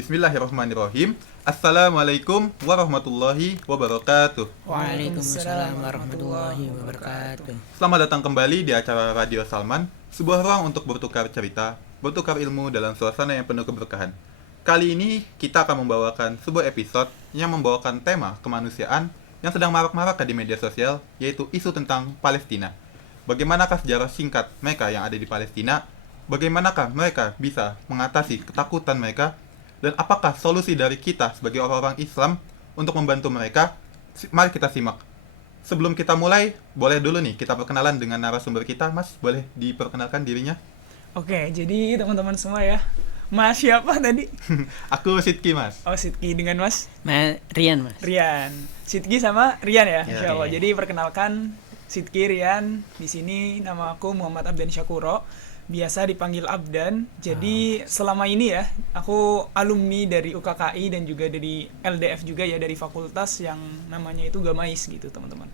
Bismillahirrahmanirrahim. Assalamualaikum warahmatullahi wabarakatuh. Waalaikumsalam warahmatullahi wabarakatuh. Selamat datang kembali di acara Radio Salman, sebuah ruang untuk bertukar cerita, bertukar ilmu dalam suasana yang penuh keberkahan. Kali ini kita akan membawakan sebuah episode yang membawakan tema kemanusiaan yang sedang marak-marak di media sosial, yaitu isu tentang Palestina. Bagaimanakah sejarah singkat mereka yang ada di Palestina? Bagaimanakah mereka bisa mengatasi ketakutan mereka? Dan apakah solusi dari kita sebagai orang-orang Islam untuk membantu mereka? Mari kita simak. Sebelum kita mulai, boleh dulu nih kita perkenalan dengan narasumber kita. Mas, boleh diperkenalkan dirinya? Oke, jadi teman-teman semua ya. Mas siapa tadi? Aku Sidki, Mas. Oh, Sidki dengan Mas Rian, Mas. Rian. Sidki sama Rian ya, Ya, insyaallah. iya. Jadi perkenalkan Sidki Rian. Di sini nama aku Muhammad Abdan Syakuro. Biasa dipanggil Abdan. Jadi selama ini ya, aku alumni dari UKKI dan juga dari LDF juga ya, dari fakultas yang namanya itu Gamais gitu, teman-teman.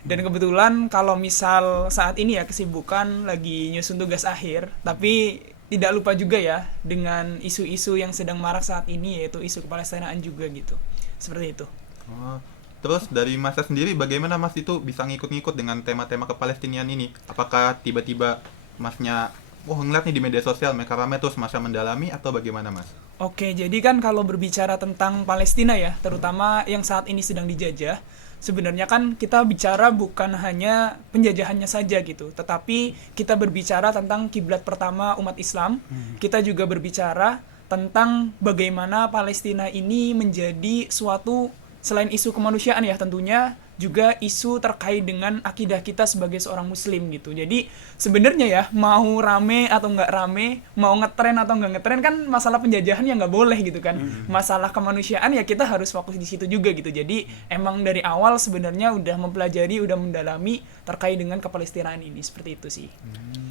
Dan kebetulan kalau misal saat ini ya kesibukan lagi nyusun tugas akhir, tapi tidak lupa juga ya dengan isu-isu yang sedang marak saat ini, yaitu isu kepalestinaan juga gitu. Seperti itu. Oh, terus dari Masnya sendiri, bagaimana Mas itu bisa ngikut-ngikut dengan tema-tema kepalestinian ini? Apakah tiba-tiba Masnya, ngeliat nih di media sosial mereka ramai terus Masnya mendalami atau bagaimana, Mas? Oke, jadi kan kalau berbicara tentang Palestina ya, terutama yang saat ini sedang dijajah, sebenarnya kan kita bicara bukan hanya penjajahannya saja gitu, tetapi kita berbicara tentang kiblat pertama umat Islam. Kita juga berbicara tentang bagaimana Palestina ini menjadi suatu, selain isu kemanusiaan ya tentunya, juga isu terkait dengan akidah kita sebagai seorang muslim gitu. Jadi sebenarnya ya, mau rame atau nggak rame, mau ngetren atau nggak ngetren, kan masalah penjajahan ya nggak boleh gitu kan. Masalah kemanusiaan ya kita harus fokus di situ juga gitu. Jadi emang dari awal sebenarnya udah mempelajari, udah mendalami terkait dengan kepalestinaan ini, seperti itu sih.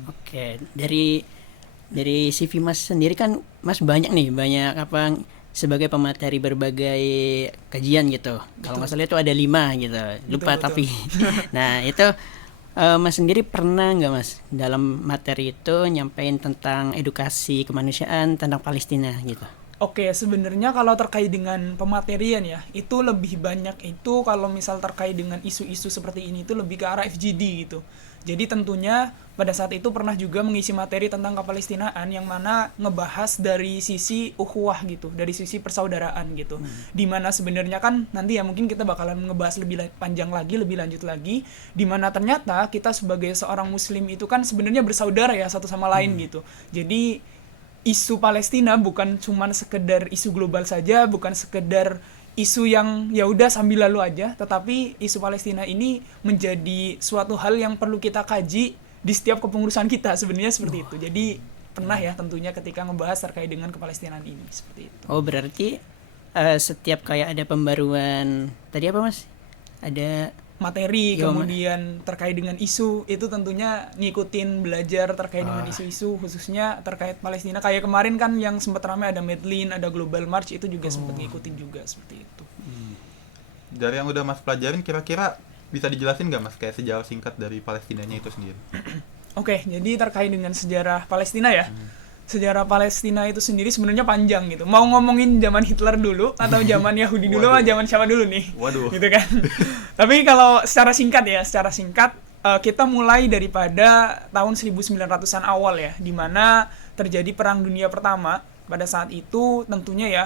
Oke, dari CV Mas sendiri kan Mas banyak apa sebagai pemateri berbagai kajian gitu. Kalau nggak salah itu ada 5 gitu. Lupa Betul. tapi. Nah, itu Mas sendiri pernah nggak Mas dalam materi itu nyampein tentang edukasi kemanusiaan tentang Palestina gitu? Oke, sebenarnya kalau terkait dengan pematerian ya, itu lebih banyak itu kalau misal terkait dengan isu-isu seperti ini itu lebih ke arah FGD gitu. Jadi tentunya pada saat itu pernah juga mengisi materi tentang kepalestinaan yang mana ngebahas dari sisi ukhuwah gitu, dari sisi persaudaraan gitu. Dimana sebenarnya kan nanti ya mungkin kita bakalan ngebahas lebih panjang lagi, lebih lanjut lagi, dimana ternyata kita sebagai seorang muslim itu kan sebenarnya bersaudara ya satu sama lain gitu. Jadi isu Palestina bukan cuman sekedar isu global saja, bukan sekedar isu yang ya udah sambil lalu aja, tetapi isu Palestina ini menjadi suatu hal yang perlu kita kaji di setiap kepengurusan kita sebenarnya, seperti itu. Jadi pernah ya tentunya ketika ngebahas terkait dengan kepalestinaan ini, seperti itu. Oh, berarti setiap kayak ada pembaruan tadi apa Mas? Ada Materi, Yo, kemudian terkait dengan isu, itu tentunya ngikutin belajar terkait dengan isu-isu khususnya terkait Palestina. Kayak kemarin kan yang sempat ramai ada Medlin, ada Global March, itu juga sempat ngikutin juga, seperti itu. Dari yang udah Mas pelajarin, kira-kira bisa dijelasin nggak Mas kayak sejarah singkat dari Palestinanya itu sendiri? Oke, jadi terkait dengan sejarah Palestina ya. Sejarah Palestina itu sendiri sebenarnya panjang gitu. Mau ngomongin zaman Hitler dulu atau zaman Yahudi dulu, Waduh. zaman siapa dulu nih? Waduh. Gitu kan. Tapi kalau secara singkat kita mulai daripada tahun 1900-an awal ya, di mana terjadi Perang Dunia Pertama. Pada saat itu tentunya ya,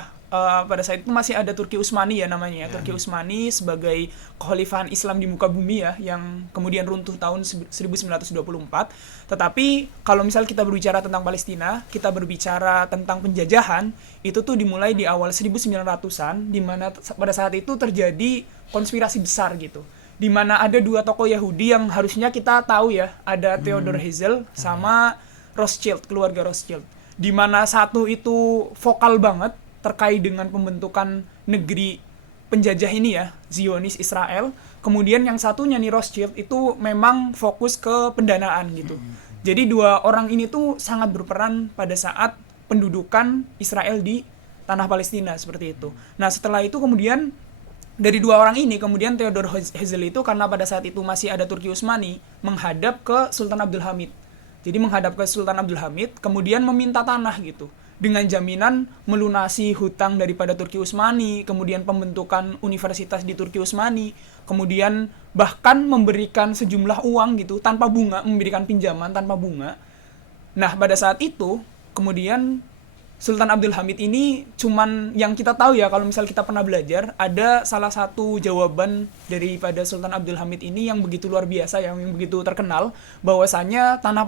pada saat itu masih ada Turki Utsmani ya namanya ya. Turki Utsmani sebagai kekhalifahan Islam di muka bumi ya, yang kemudian runtuh tahun 1924. Tetapi kalau misal kita berbicara tentang Palestina, kita berbicara tentang penjajahan, itu tuh dimulai di awal 1900-an, di mana pada saat itu terjadi konspirasi besar gitu. Di mana ada 2 tokoh Yahudi yang harusnya kita tahu ya, ada Theodor Herzl sama Rothschild, keluarga Rothschild. Di mana satu itu vokal banget terkait dengan pembentukan negeri penjajah ini ya, Zionis Israel. Kemudian yang satunya nih Rothschild itu memang fokus ke pendanaan gitu. Jadi 2 orang ini tuh sangat berperan pada saat pendudukan Israel di tanah Palestina, seperti itu. Nah setelah itu kemudian dari 2 orang ini, kemudian Theodor Herzl itu karena pada saat itu masih ada Turki Utsmani, menghadap ke Sultan Abdul Hamid. Jadi menghadap ke Sultan Abdul Hamid, kemudian meminta tanah gitu. dengan jaminan melunasi hutang daripada Turki Utsmani, kemudian pembentukan universitas di Turki Utsmani, kemudian bahkan memberikan sejumlah uang gitu tanpa bunga, memberikan pinjaman tanpa bunga. Nah, pada saat itu kemudian Sultan Abdul Hamid ini cuman yang kita tahu ya, kalau misal kita pernah belajar, ada salah satu jawaban daripada Sultan Abdul Hamid ini yang begitu luar biasa, yang begitu terkenal, bahwasanya tanah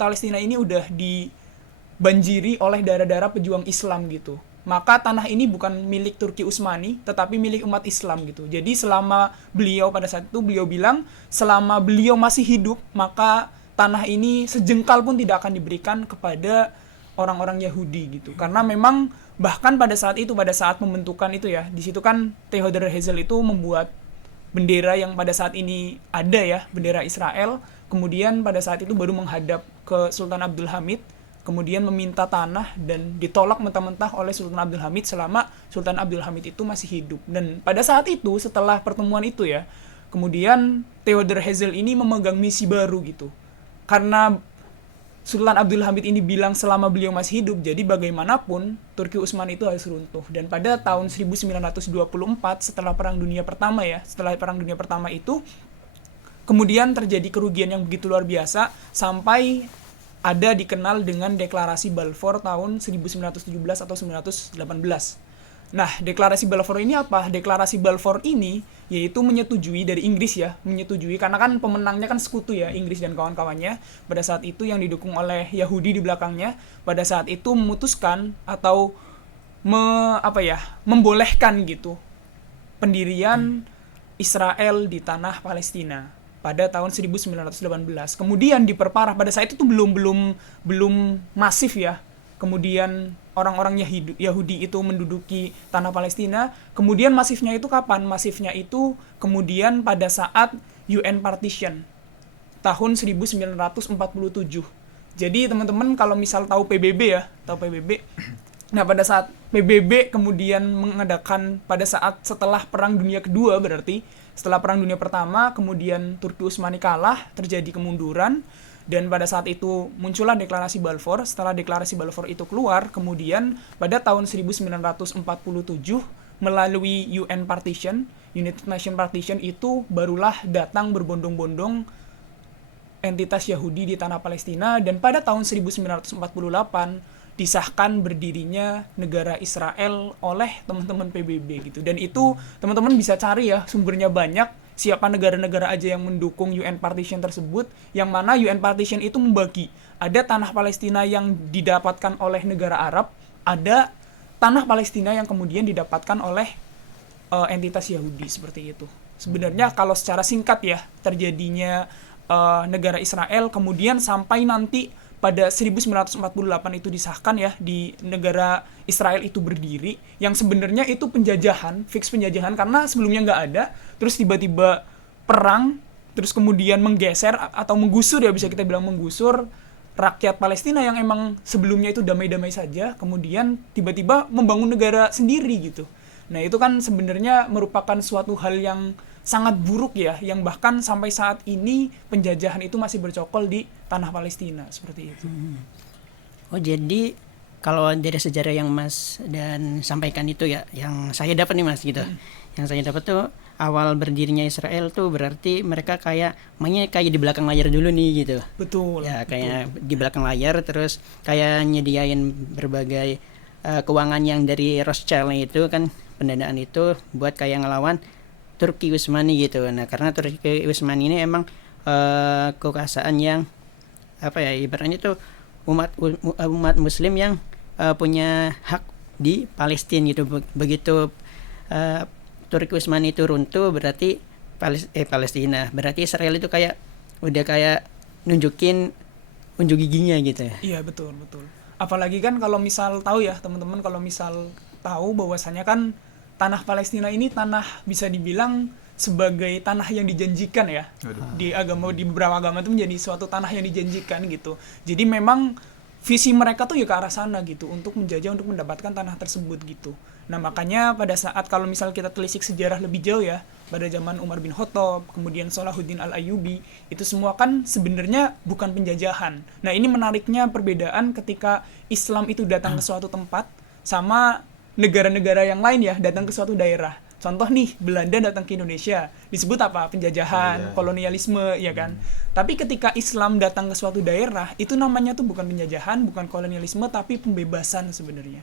Palestina ini udah dibanjiri oleh darah-darah pejuang Islam gitu. Maka tanah ini bukan milik Turki Utsmani, tetapi milik umat Islam gitu. Jadi selama beliau pada saat itu, beliau bilang, selama beliau masih hidup, maka tanah ini sejengkal pun tidak akan diberikan kepada orang-orang Yahudi gitu. Karena memang bahkan pada saat itu, pada saat pembentukan itu ya, di situ kan Theodor Herzl itu membuat bendera yang pada saat ini ada ya, bendera Israel. Kemudian pada saat itu baru menghadap ke Sultan Abdul Hamid, kemudian meminta tanah, dan ditolak mentah-mentah oleh Sultan Abdul Hamid selama Sultan Abdul Hamid itu masih hidup. Dan pada saat itu, setelah pertemuan itu ya, kemudian Theodor Herzl ini memegang misi baru gitu. Karena Sultan Abdul Hamid ini bilang selama beliau masih hidup, jadi bagaimanapun Turki Utsmani itu harus runtuh. Dan pada tahun 1924, setelah Perang Dunia Pertama ya, setelah Perang Dunia Pertama itu, kemudian terjadi kerugian yang begitu luar biasa, sampai ada dikenal dengan Deklarasi Balfour tahun 1917 atau 1918. Nah, Deklarasi Balfour ini apa? Deklarasi Balfour ini yaitu menyetujui dari Inggris ya, menyetujui karena kan pemenangnya kan sekutu ya, Inggris dan kawan-kawannya. Pada saat itu yang didukung oleh Yahudi di belakangnya, pada saat itu memutuskan atau membolehkan gitu pendirian Israel di tanah Palestina pada tahun 1918. Kemudian diperparah pada saat itu belum masif ya. Kemudian orang-orang Yahudi itu menduduki tanah Palestina. Kemudian masifnya itu kapan? Masifnya itu kemudian pada saat UN Partition tahun 1947. Jadi teman-teman kalau misal tahu PBB ya, tahu PBB. Nah, pada saat PBB kemudian mengadakan pada saat setelah Perang Dunia Kedua, berarti setelah Perang Dunia Pertama, kemudian Turki Utsmani kalah, terjadi kemunduran. Dan pada saat itu muncullah Deklarasi Balfour. Setelah Deklarasi Balfour itu keluar, kemudian pada tahun 1947 melalui UN Partition, United Nations Partition itu barulah datang berbondong-bondong entitas Yahudi di tanah Palestina, dan pada tahun 1948 disahkan berdirinya negara Israel oleh teman-teman PBB gitu. Dan itu teman-teman bisa cari ya, sumbernya banyak. Siapa negara-negara aja yang mendukung UN Partition tersebut, yang mana UN Partition itu membagi, ada tanah Palestina yang didapatkan oleh negara Arab, ada tanah Palestina yang kemudian didapatkan oleh entitas Yahudi, seperti itu. Sebenarnya kalau secara singkat ya, terjadinya negara Israel, kemudian sampai nanti pada 1948 itu disahkan ya, di negara Israel itu berdiri, yang sebenarnya itu penjajahan, fix penjajahan, karena sebelumnya nggak ada, terus tiba-tiba perang, terus kemudian menggeser atau menggusur ya, bisa kita bilang menggusur rakyat Palestina yang emang sebelumnya itu damai-damai saja, kemudian tiba-tiba membangun negara sendiri gitu. Nah, itu kan sebenarnya merupakan suatu hal yang sangat buruk ya, yang bahkan sampai saat ini penjajahan itu masih bercokol di tanah Palestina, seperti itu. Oh, jadi kalau dari sejarah yang Mas dan sampaikan itu ya, yang saya dapat nih Mas gitu. Yang saya dapat tuh awal berdirinya Israel tuh berarti mereka mainnya kayak di belakang layar dulu nih gitu. Betul. Ya, kayak di belakang layar, terus kayak nyediain berbagai keuangan yang dari Rothschild itu kan, pendanaan itu buat kayak ngelawan Turki Utsmani gitu. Nah, karena Turki Utsmani ini emang kekuasaan yang ibaratnya tuh umat Muslim yang punya hak di Palestina gitu. Begitu Turki Utsmani itu runtuh, berarti Palestina, berarti Israel itu udah nunjukin unjuk giginya gitu. Iya, betul. Apalagi kan kalau misal tahu ya teman-teman, kalau misal tahu bahwasanya kan tanah Palestina ini tanah bisa dibilang sebagai tanah yang dijanjikan ya. Di beberapa agama itu menjadi suatu tanah yang dijanjikan gitu. Jadi memang visi mereka tuh ya ke arah sana gitu, untuk menjajah, untuk mendapatkan tanah tersebut gitu. Nah makanya pada saat kalau misal kita telisik sejarah lebih jauh ya, pada zaman Umar bin Khattab, kemudian Salahuddin Al-Ayyubi, itu semua kan sebenarnya bukan penjajahan. Nah ini menariknya perbedaan ketika Islam itu datang ke suatu tempat sama negara-negara yang lain ya datang ke suatu daerah. Contoh nih, Belanda datang ke Indonesia, disebut apa? Penjajahan, kolonialisme, ya kan? Tapi ketika Islam datang ke suatu daerah, itu namanya tuh bukan penjajahan, bukan kolonialisme, tapi pembebasan sebenarnya.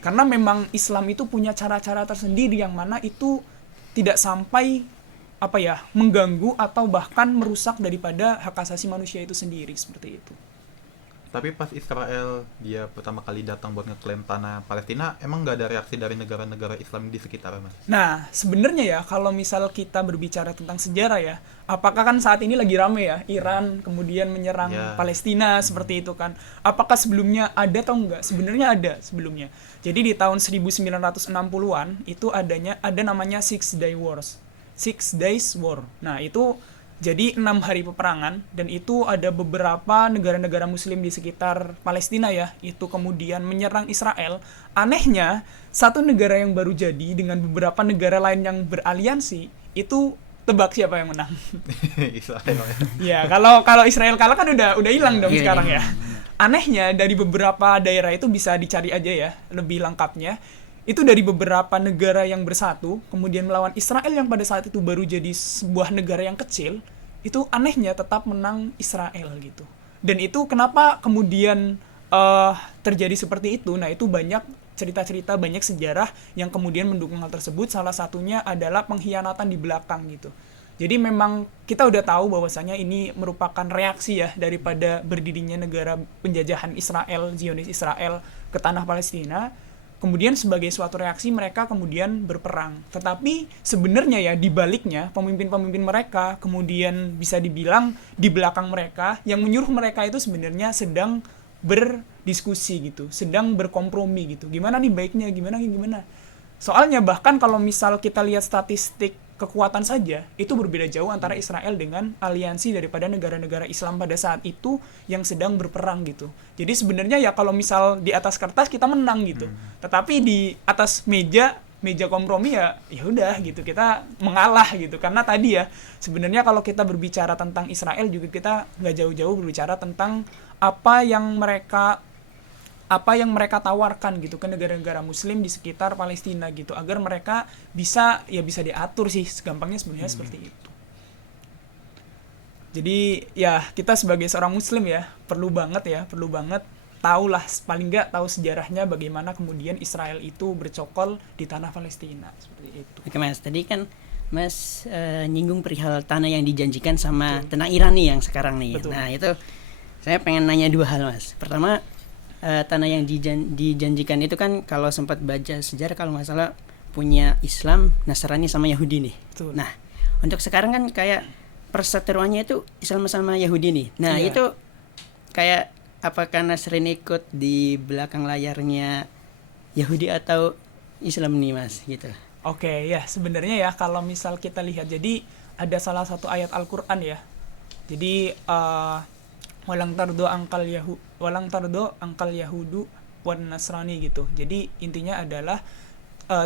Karena memang Islam itu punya cara-cara tersendiri yang mana itu tidak sampai apa ya, mengganggu atau bahkan merusak daripada hak asasi manusia itu sendiri, seperti itu. Tapi pas Israel dia pertama kali datang buat ngeklaim tanah Palestina, emang nggak ada reaksi dari negara-negara Islam di sekitar, Mas? Nah, sebenarnya ya kalau misal kita berbicara tentang sejarah ya, apakah kan saat ini lagi rame ya Iran kemudian menyerang Palestina seperti itu kan? Apakah sebelumnya ada atau enggak? Sebenarnya ada sebelumnya. Jadi di tahun 1960-an itu ada namanya Six Days War. Nah, itu jadi 6 hari peperangan, dan itu ada beberapa negara-negara muslim di sekitar Palestina ya, itu kemudian menyerang Israel. Anehnya, satu negara yang baru jadi dengan beberapa negara lain yang beraliansi, itu tebak siapa yang menang? Israel. Ya, kalau Israel kalah kan udah hilang dong sekarang ya. Anehnya dari beberapa daerah itu bisa dicari aja ya, lebih lengkapnya. Itu dari beberapa negara yang bersatu, kemudian melawan Israel yang pada saat itu baru jadi sebuah negara yang kecil, itu anehnya tetap menang Israel gitu. Dan itu kenapa kemudian terjadi seperti itu? Nah itu banyak cerita-cerita, banyak sejarah yang kemudian mendukung hal tersebut. Salah satunya adalah pengkhianatan di belakang gitu. Jadi memang kita udah tahu bahwasanya ini merupakan reaksi ya daripada berdirinya negara penjajahan Israel, Zionis Israel ke tanah Palestina. Kemudian sebagai suatu reaksi mereka kemudian berperang. Tetapi sebenarnya ya di baliknya pemimpin-pemimpin mereka kemudian bisa dibilang di belakang mereka yang menyuruh mereka itu sebenarnya sedang berdiskusi gitu, sedang berkompromi gitu. Gimana nih baiknya, gimana. Soalnya bahkan kalau misal kita lihat statistik kekuatan saja, itu berbeda jauh antara Israel dengan aliansi daripada negara-negara Islam pada saat itu yang sedang berperang gitu. Jadi sebenarnya ya kalau misal di atas kertas kita menang gitu, tetapi di atas meja kompromi ya udah gitu, kita mengalah gitu. Karena tadi ya sebenarnya kalau kita berbicara tentang Israel juga kita nggak jauh-jauh berbicara tentang apa yang mereka tawarkan gitu ke negara-negara muslim di sekitar Palestina gitu, agar mereka bisa diatur sih, segampangnya sebenarnya seperti itu. Jadi ya kita sebagai seorang muslim ya perlu banget tahu lah, paling nggak tahu sejarahnya bagaimana kemudian Israel itu bercokol di tanah Palestina seperti itu. Oke Mas, tadi kan Mas nyinggung perihal tanah yang dijanjikan sama tentang Iran nih yang sekarang nih. Betul. Nah itu saya pengen nanya 2 hal Mas. Pertama, tanah yang dijanjikan itu kan kalau sempat baca sejarah kalau nggak salah punya Islam, Nasrani sama Yahudi nih. Betul. Nah untuk sekarang kan kayak perseteruannya itu Islam sama Yahudi nih. Nah itu kayak apakah Nasrani ikut di belakang layarnya Yahudi atau Islam nih Mas gitu? Oke, ya sebenarnya ya kalau misal kita lihat, jadi ada salah satu ayat Al-Quran ya. Jadi walang tardo angkal Yahudu wan Nasrani gitu. Jadi intinya adalah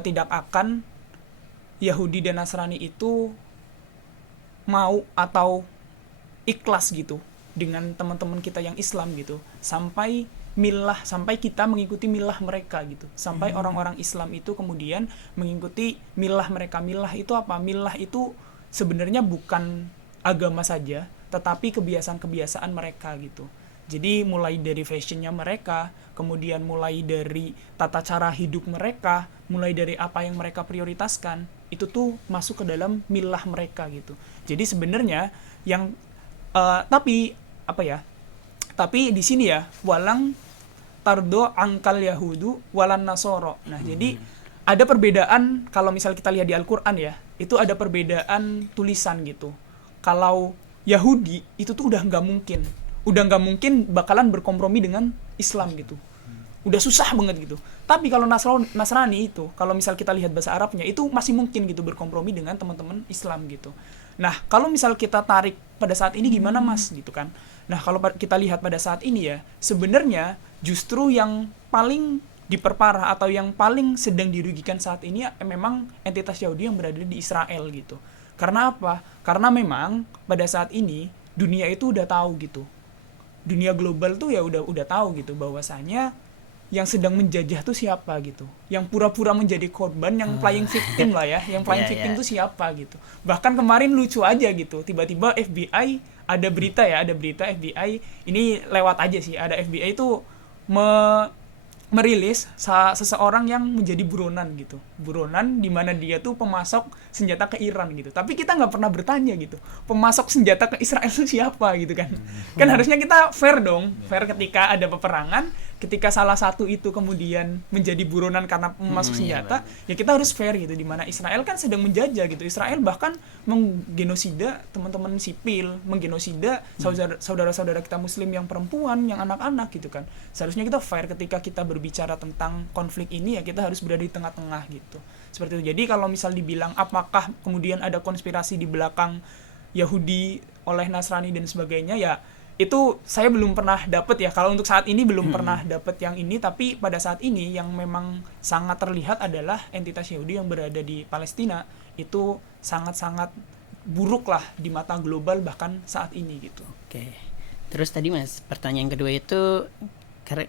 tidak akan Yahudi dan Nasrani itu mau atau ikhlas gitu dengan teman-teman kita yang Islam gitu, sampai kita mengikuti milah mereka gitu, sampai orang-orang Islam itu kemudian mengikuti milah mereka. Milah itu apa? Milah itu sebenarnya bukan agama saja, tetapi kebiasaan-kebiasaan mereka gitu. Jadi mulai dari fashionnya mereka, kemudian mulai dari tata cara hidup mereka, mulai dari apa yang mereka prioritaskan, itu tuh masuk ke dalam milah mereka gitu. Jadi sebenarnya yang tapi di sini ya walang tardo angkal Yahudu walan Nasoro. Nah jadi ada perbedaan kalau misal kita lihat di Al-Quran ya, itu ada perbedaan tulisan gitu. Kalau Yahudi itu tuh udah nggak mungkin bakalan berkompromi dengan Islam gitu, udah susah banget gitu. Tapi kalau Nasrani itu, kalau misal kita lihat bahasa Arabnya, itu masih mungkin gitu berkompromi dengan teman-teman Islam gitu. Nah kalau misal kita tarik pada saat ini gimana Mas gitu kan, Nah, kalau kita lihat pada saat ini ya, sebenarnya justru yang paling diperparah atau yang paling sedang dirugikan saat ini ya, memang entitas Yahudi yang berada di Israel gitu. Karena apa? Karena memang pada saat ini dunia itu udah tahu gitu. Dunia global tuh ya udah tahu gitu bahwasanya yang sedang menjajah tuh siapa gitu. Yang pura-pura menjadi korban, yang playing victim lah ya. Yang playing victim tuh siapa gitu. Bahkan kemarin lucu aja gitu. Tiba-tiba FBI ada berita FBI ini lewat aja sih. Ada FBI itu merilis seseorang yang menjadi buronan gitu. Buronan di mana dia tuh pemasok senjata ke Iran gitu. Tapi kita nggak pernah bertanya gitu. Pemasok senjata ke Israel itu siapa gitu kan. Kan harusnya kita fair dong. Fair ketika ada peperangan, ketika salah satu itu kemudian menjadi buronan karena pemasok senjata, ya kita harus fair gitu. Di mana Israel kan sedang menjajah gitu. Israel bahkan menggenosida teman-teman sipil, menggenosida saudara-saudara kita muslim yang perempuan, yang anak-anak gitu kan. Seharusnya kita fair ketika kita berbicara tentang konflik ini, ya kita harus berada di tengah-tengah gitu. Seperti itu. Jadi kalau misal dibilang apakah kemudian ada konspirasi di belakang Yahudi oleh Nasrani dan sebagainya, ya itu saya belum pernah dapat ya. Kalau untuk saat ini belum pernah dapat yang ini, tapi pada saat ini yang memang sangat terlihat adalah entitas Yahudi yang berada di Palestina itu sangat-sangat buruk lah di mata global bahkan saat ini gitu. Oke. Terus tadi Mas, pertanyaan kedua itu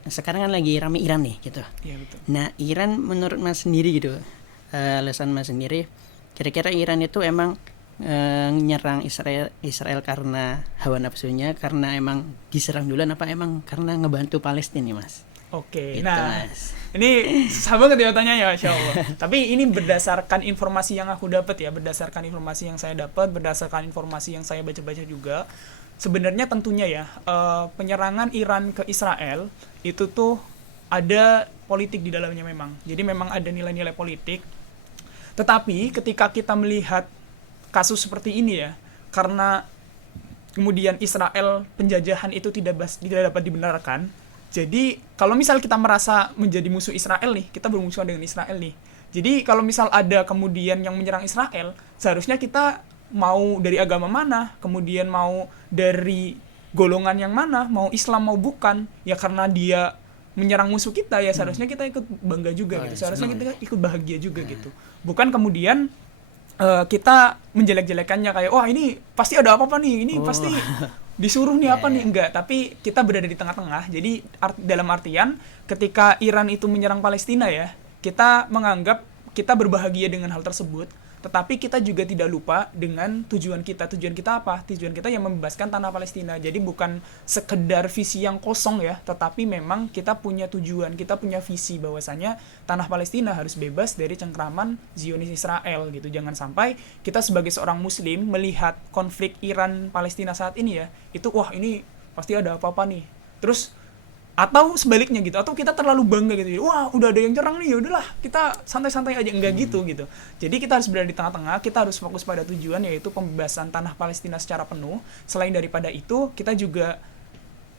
sekarang kan lagi rame Iran nih gitu. Iya betul. Nah, Iran menurut Mas sendiri gitu, alasan Mas sendiri, kira-kira Iran itu emang nyerang Israel karena hawa nafsunya, karena emang diserang duluan, apa emang karena ngebantu Palestina nih Mas? Oke, Gitu, nah Mas. ini susah banget ya tanya ya, Masya Allah. Tapi ini berdasarkan informasi yang aku dapat ya, berdasarkan informasi yang saya dapat, berdasarkan informasi yang saya baca-baca juga. Sebenarnya tentunya ya, penyerangan Iran ke Israel itu tuh ada politik di dalamnya memang. Jadi memang ada nilai-nilai politik. Tetapi ketika kita melihat kasus seperti ini ya, karena kemudian Israel penjajahan itu tidak dapat dibenarkan. Jadi kalau misal kita merasa menjadi musuh Israel nih, kita bermusuhan dengan Israel nih. Jadi kalau misal ada kemudian yang menyerang Israel, seharusnya kita mau dari agama mana, kemudian mau dari golongan yang mana, mau Islam mau bukan, ya karena dia menyerang musuh kita, ya seharusnya kita ikut bangga juga gitu. Seharusnya kita ikut bahagia juga gitu. Bukan kemudian kita menjelek-jelekannya kayak wah ini pasti ada apa-apa nih, ini pasti disuruh nih apa nih, enggak. Tapi kita berada di tengah-tengah. Jadi dalam artian ketika Iran itu menyerang Palestina ya, kita menganggap kita berbahagia dengan hal tersebut. Tetapi kita juga tidak lupa dengan tujuan kita. Tujuan kita apa? Tujuan kita yang membebaskan tanah Palestina. Jadi bukan sekedar visi yang kosong ya, tetapi memang kita punya tujuan, kita punya visi bahwasanya tanah Palestina harus bebas dari cengkraman Zionis Israel gitu. Jangan sampai kita sebagai seorang muslim melihat konflik Iran Palestina saat ini ya, itu wah ini pasti ada apa-apa nih. Terus atau sebaliknya gitu, atau kita terlalu bangga gitu, wah udah ada yang nyerang nih, ya udahlah kita santai-santai aja, enggak gitu. Jadi kita harus berada di tengah-tengah, kita harus fokus pada tujuan, yaitu pembebasan tanah Palestina secara penuh. Selain daripada itu, kita juga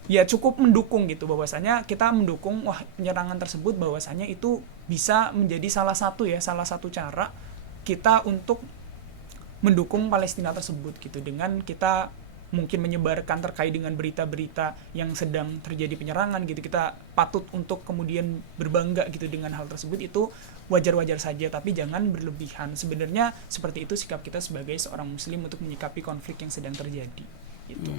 ya cukup mendukung gitu, bahwasanya kita mendukung penyerangan tersebut, bahwasanya itu bisa menjadi salah satu cara kita untuk mendukung Palestina tersebut gitu, dengan kita mungkin menyebarkan terkait dengan berita-berita yang sedang terjadi penyerangan gitu. Kita patut untuk kemudian berbangga gitu dengan hal tersebut, itu wajar-wajar saja, tapi jangan berlebihan. Sebenarnya seperti itu sikap kita sebagai seorang muslim untuk menyikapi konflik yang sedang terjadi gitu.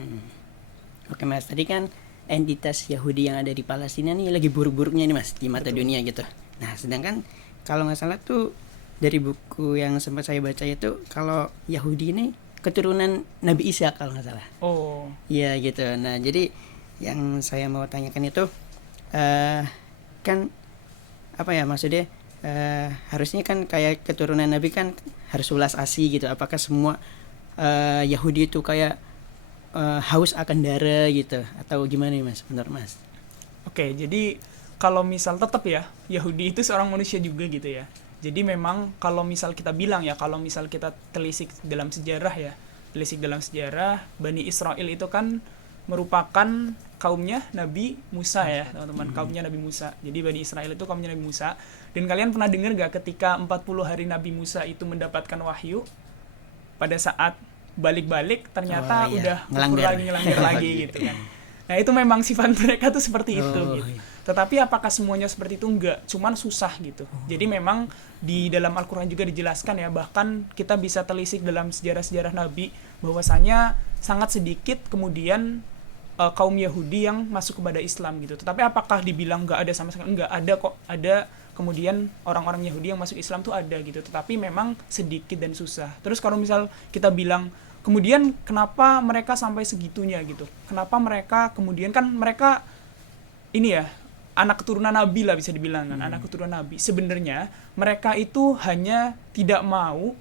Oke Mas, tadi kan entitas Yahudi yang ada di Palestina nih lagi buruk-buruknya nih Mas di mata dunia gitu. Nah, sedangkan kalau nggak salah tuh dari buku yang sempat saya baca itu, kalau Yahudi ini keturunan Nabi Isa kalau nggak salah. Oh. Iya gitu. Nah jadi yang saya mau tanyakan itu kan apa ya maksudnya, harusnya kan kayak keturunan Nabi kan harus welas asih gitu. Apakah semua Yahudi itu kayak haus akan darah gitu, atau gimana nih Mas menurut Mas? Oke, jadi kalau misal tetap ya Yahudi itu seorang manusia juga gitu ya. Jadi memang kalau misal kita bilang ya, kalau misal kita telisik dalam sejarah Bani Israel itu kan merupakan kaumnya Nabi Musa ya teman-teman, kaumnya Nabi Musa. Jadi Bani Israel itu kaumnya Nabi Musa. Dan kalian pernah dengar gak ketika 40 hari Nabi Musa itu mendapatkan wahyu, pada saat balik-balik ternyata Oh, iya. udah Ngelanggar. ngelanggar lagi gitu kan. Nah itu memang sifat mereka tuh seperti itu Oh, gitu. iya. Tetapi apakah semuanya seperti itu? Enggak, cuman susah gitu. Jadi memang di dalam Al-Quran juga dijelaskan ya, bahkan kita bisa telisik dalam sejarah-sejarah Nabi bahwasanya sangat sedikit kemudian kaum Yahudi yang masuk kepada Islam gitu. Tetapi apakah dibilang nggak ada sama sekali? Enggak, ada kok. Ada kemudian orang-orang Yahudi yang masuk Islam tuh ada gitu. Tetapi memang sedikit dan susah. Terus kalau misal kita bilang kemudian kenapa mereka sampai segitunya gitu? Kenapa mereka kemudian, kan mereka ini ya anak keturunan Nabi lah bisa dibilang kan, anak keturunan Nabi. Sebenarnya mereka itu hanya tidak mau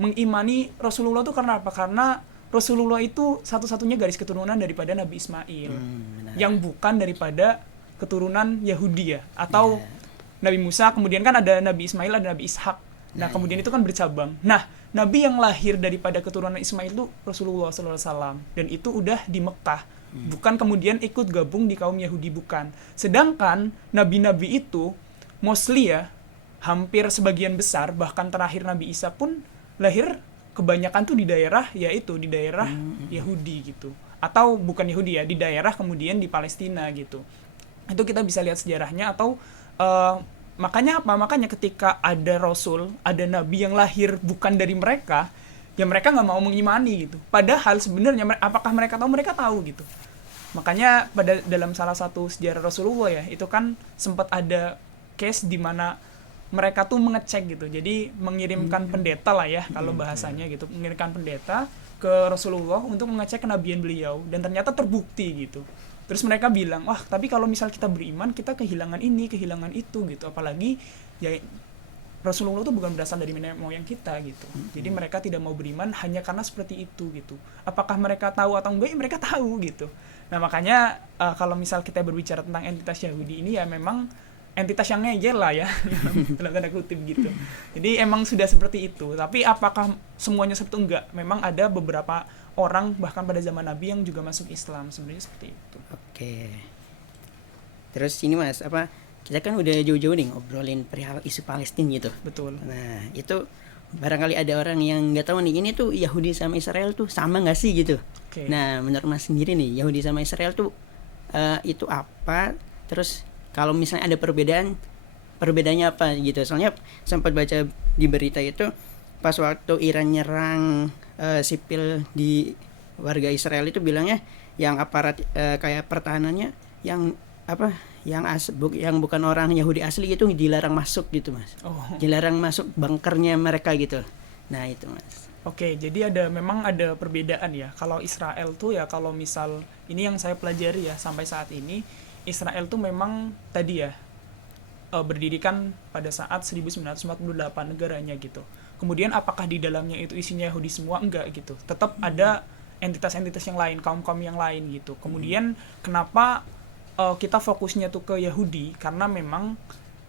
mengimani Rasulullah itu karena apa? Karena Rasulullah itu satu-satunya garis keturunan daripada Nabi Ismail, Benar. yang bukan daripada keturunan Yahudi ya, atau Iya. Nabi Musa, kemudian kan ada Nabi Ismail, ada Nabi Ishak. Nah, kemudian itu kan bercabang. Nah, Nabi yang lahir daripada keturunan Ismail itu Rasulullah SAW, dan itu udah di Mekah. Bukan kemudian ikut gabung di kaum Yahudi, bukan. Sedangkan nabi-nabi itu mostly ya, hampir sebagian besar, bahkan terakhir Nabi Isa pun lahir kebanyakan tuh di daerah, yaitu di daerah Yahudi gitu. Atau bukan Yahudi ya, di daerah kemudian di Palestina gitu. Itu kita bisa lihat sejarahnya. Atau makanya apa? Makanya ketika ada Rasul, ada Nabi yang lahir bukan dari mereka, ya mereka nggak mau mengimani gitu. Padahal sebenarnya apakah mereka tahu? Mereka tahu gitu. Makanya pada dalam salah satu sejarah Rasulullah ya, itu kan sempat ada case di mana mereka tuh mengecek gitu. Jadi mengirimkan pendeta lah ya kalau bahasanya gitu. Mengirimkan pendeta ke Rasulullah untuk mengecek kenabian beliau, dan ternyata terbukti gitu. Terus mereka bilang, wah tapi kalau misal kita beriman, kita kehilangan ini, kehilangan itu gitu. Apalagi ya Rasulullah itu bukan berasal dari nenek moyang kita gitu. Jadi mereka tidak mau beriman hanya karena seperti itu gitu. Apakah mereka tahu atau enggak? Ya mereka tahu gitu. Nah makanya kalau misal kita berbicara tentang entitas Yahudi ini, ya memang entitas yang ngeyel lah ya, dalam tanda kutip gitu. Jadi emang sudah seperti itu. Tapi apakah semuanya seperti itu? Enggak. Memang ada beberapa orang bahkan pada zaman Nabi yang juga masuk Islam, sebenarnya seperti itu. Oke. Terus ini Mas, apa kita kan udah jauh-jauh nih ngobrolin perihal isu Palestina gitu. Betul. Nah, itu barangkali ada orang yang nggak tahu nih, ini tuh Yahudi sama Israel tuh sama nggak sih gitu. Oke. Nah, menurut Mas sendiri nih, Yahudi sama Israel tuh itu apa? Terus kalau misalnya ada perbedaannya apa gitu? Soalnya sempat baca di berita itu pas waktu Iran nyerang sipil di warga Israel itu bilangnya yang aparat kayak pertahanannya yang apa? Yang bukan orang Yahudi asli itu dilarang masuk gitu Mas. Oh. Dilarang masuk bunkernya mereka gitu. Nah, itu Mas. Oke, jadi memang ada perbedaan ya. Kalau Israel tuh ya, kalau misal ini yang saya pelajari ya sampai saat ini, Israel tuh memang tadi ya berdirikan pada saat 1948 negaranya gitu. Kemudian apakah di dalamnya itu isinya Yahudi semua? Enggak gitu. Tetap ada entitas-entitas yang lain, kaum-kaum yang lain gitu. Kemudian kenapa kita fokusnya tuh ke Yahudi? Karena memang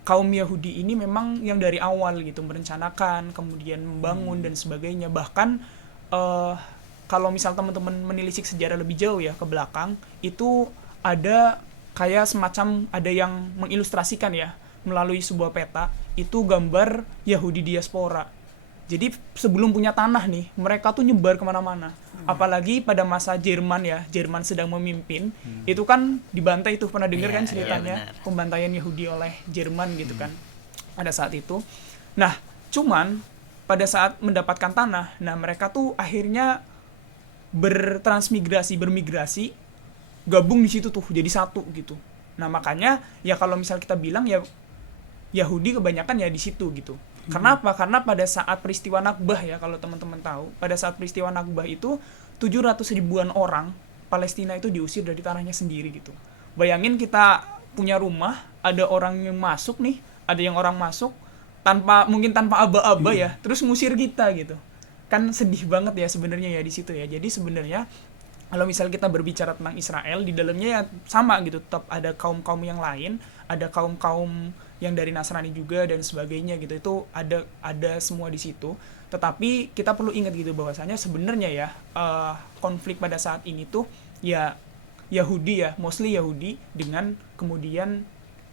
kaum Yahudi ini memang yang dari awal gitu merencanakan, kemudian membangun dan sebagainya. Bahkan kalau misal teman-teman menelisik sejarah lebih jauh ya ke belakang, itu ada kayak semacam ada yang mengilustrasikan ya melalui sebuah peta itu gambar Yahudi diaspora. Jadi sebelum punya tanah nih, mereka tuh nyebar kemana-mana. Apalagi pada masa Jerman ya, Jerman sedang memimpin, itu kan dibantai tuh, pernah dengar kan ceritanya, pembantaian Yahudi oleh Jerman gitu kan, pada saat itu. Nah, cuman pada saat mendapatkan tanah, nah mereka tuh akhirnya bermigrasi, gabung di situ tuh, jadi satu gitu. Nah makanya ya kalau misal kita bilang ya Yahudi kebanyakan ya di situ gitu. Karena apa? Karena pada saat peristiwa Nakbah ya, kalau teman-teman tahu, pada saat peristiwa Nakbah itu 700 ribuan orang Palestina itu diusir dari tanahnya sendiri gitu. Bayangin kita punya rumah, ada orang yang masuk nih, ada yang orang masuk mungkin tanpa aba-aba ya, terus ngusir kita gitu. Kan sedih banget ya sebenarnya ya di situ ya. Jadi sebenarnya kalau misal kita berbicara tentang Israel, di dalamnya ya sama gitu, tetap ada kaum-kaum yang lain, ada kaum-kaum yang dari Nasrani juga dan sebagainya gitu, itu ada semua di situ. Tetapi kita perlu ingat gitu bahwasanya sebenarnya ya konflik pada saat ini tuh ya Yahudi ya, mostly Yahudi dengan kemudian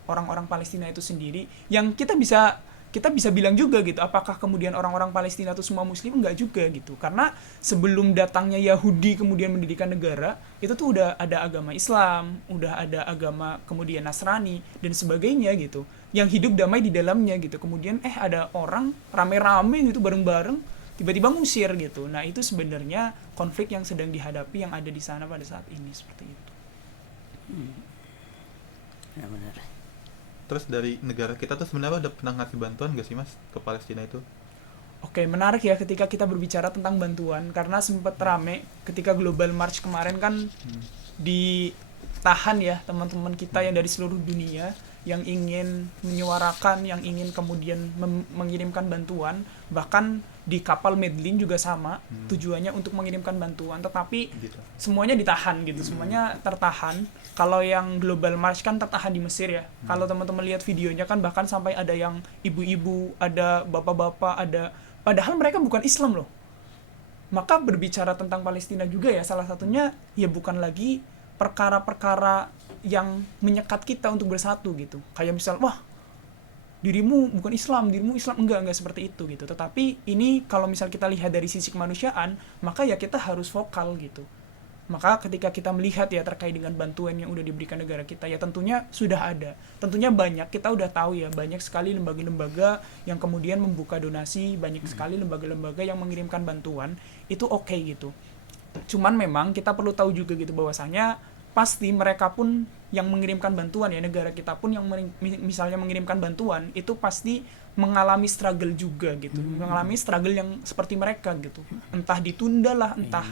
orang-orang Palestina itu sendiri, yang kita bisa kita bisa bilang juga gitu, apakah kemudian orang-orang Palestina itu semua muslim? Enggak juga gitu, karena sebelum datangnya Yahudi kemudian mendirikan negara, itu tuh udah ada agama Islam, udah ada agama kemudian Nasrani dan sebagainya gitu, yang hidup damai di dalamnya gitu. Kemudian ada orang rame-rame gitu bareng-bareng tiba-tiba ngusir gitu. Nah itu sebenarnya konflik yang sedang dihadapi yang ada di sana pada saat ini, seperti itu. Ya, benar. Terus dari negara kita tuh sebenarnya udah pernah ngasih bantuan gak sih Mas ke Palestina itu? Oke, menarik ya ketika kita berbicara tentang bantuan, karena sempat rame ketika Global March kemarin kan ditahan ya teman-teman kita yang dari seluruh dunia yang ingin menyuarakan, yang ingin kemudian mengirimkan bantuan, bahkan di kapal Medlin juga sama, tujuannya untuk mengirimkan bantuan, tetapi Gitu. semuanya ditahan gitu, semuanya tertahan. Kalau yang Global March kan tertahan di Mesir ya. Kalau teman-teman lihat videonya kan bahkan sampai ada yang ibu-ibu, ada bapak-bapak, ada, padahal mereka bukan Islam loh. Maka berbicara tentang Palestina juga ya, salah satunya ya bukan lagi perkara-perkara yang menyekat kita untuk bersatu gitu. Kayak misal, wah dirimu bukan Islam, dirimu Islam, enggak seperti itu gitu. Tetapi ini kalau misal kita lihat dari sisi kemanusiaan, maka ya kita harus vokal gitu. Maka ketika kita melihat ya terkait dengan bantuan yang udah diberikan negara kita, ya tentunya sudah ada. Tentunya banyak, kita udah tahu ya, banyak sekali lembaga-lembaga yang kemudian membuka donasi, banyak sekali lembaga-lembaga yang mengirimkan bantuan, itu oke gitu. Cuman memang kita perlu tahu juga gitu bahwasanya pasti mereka pun yang mengirimkan bantuan ya, negara kita pun yang misalnya mengirimkan bantuan itu pasti mengalami struggle juga gitu, mengalami struggle yang seperti mereka gitu, entah ditunda lah, entah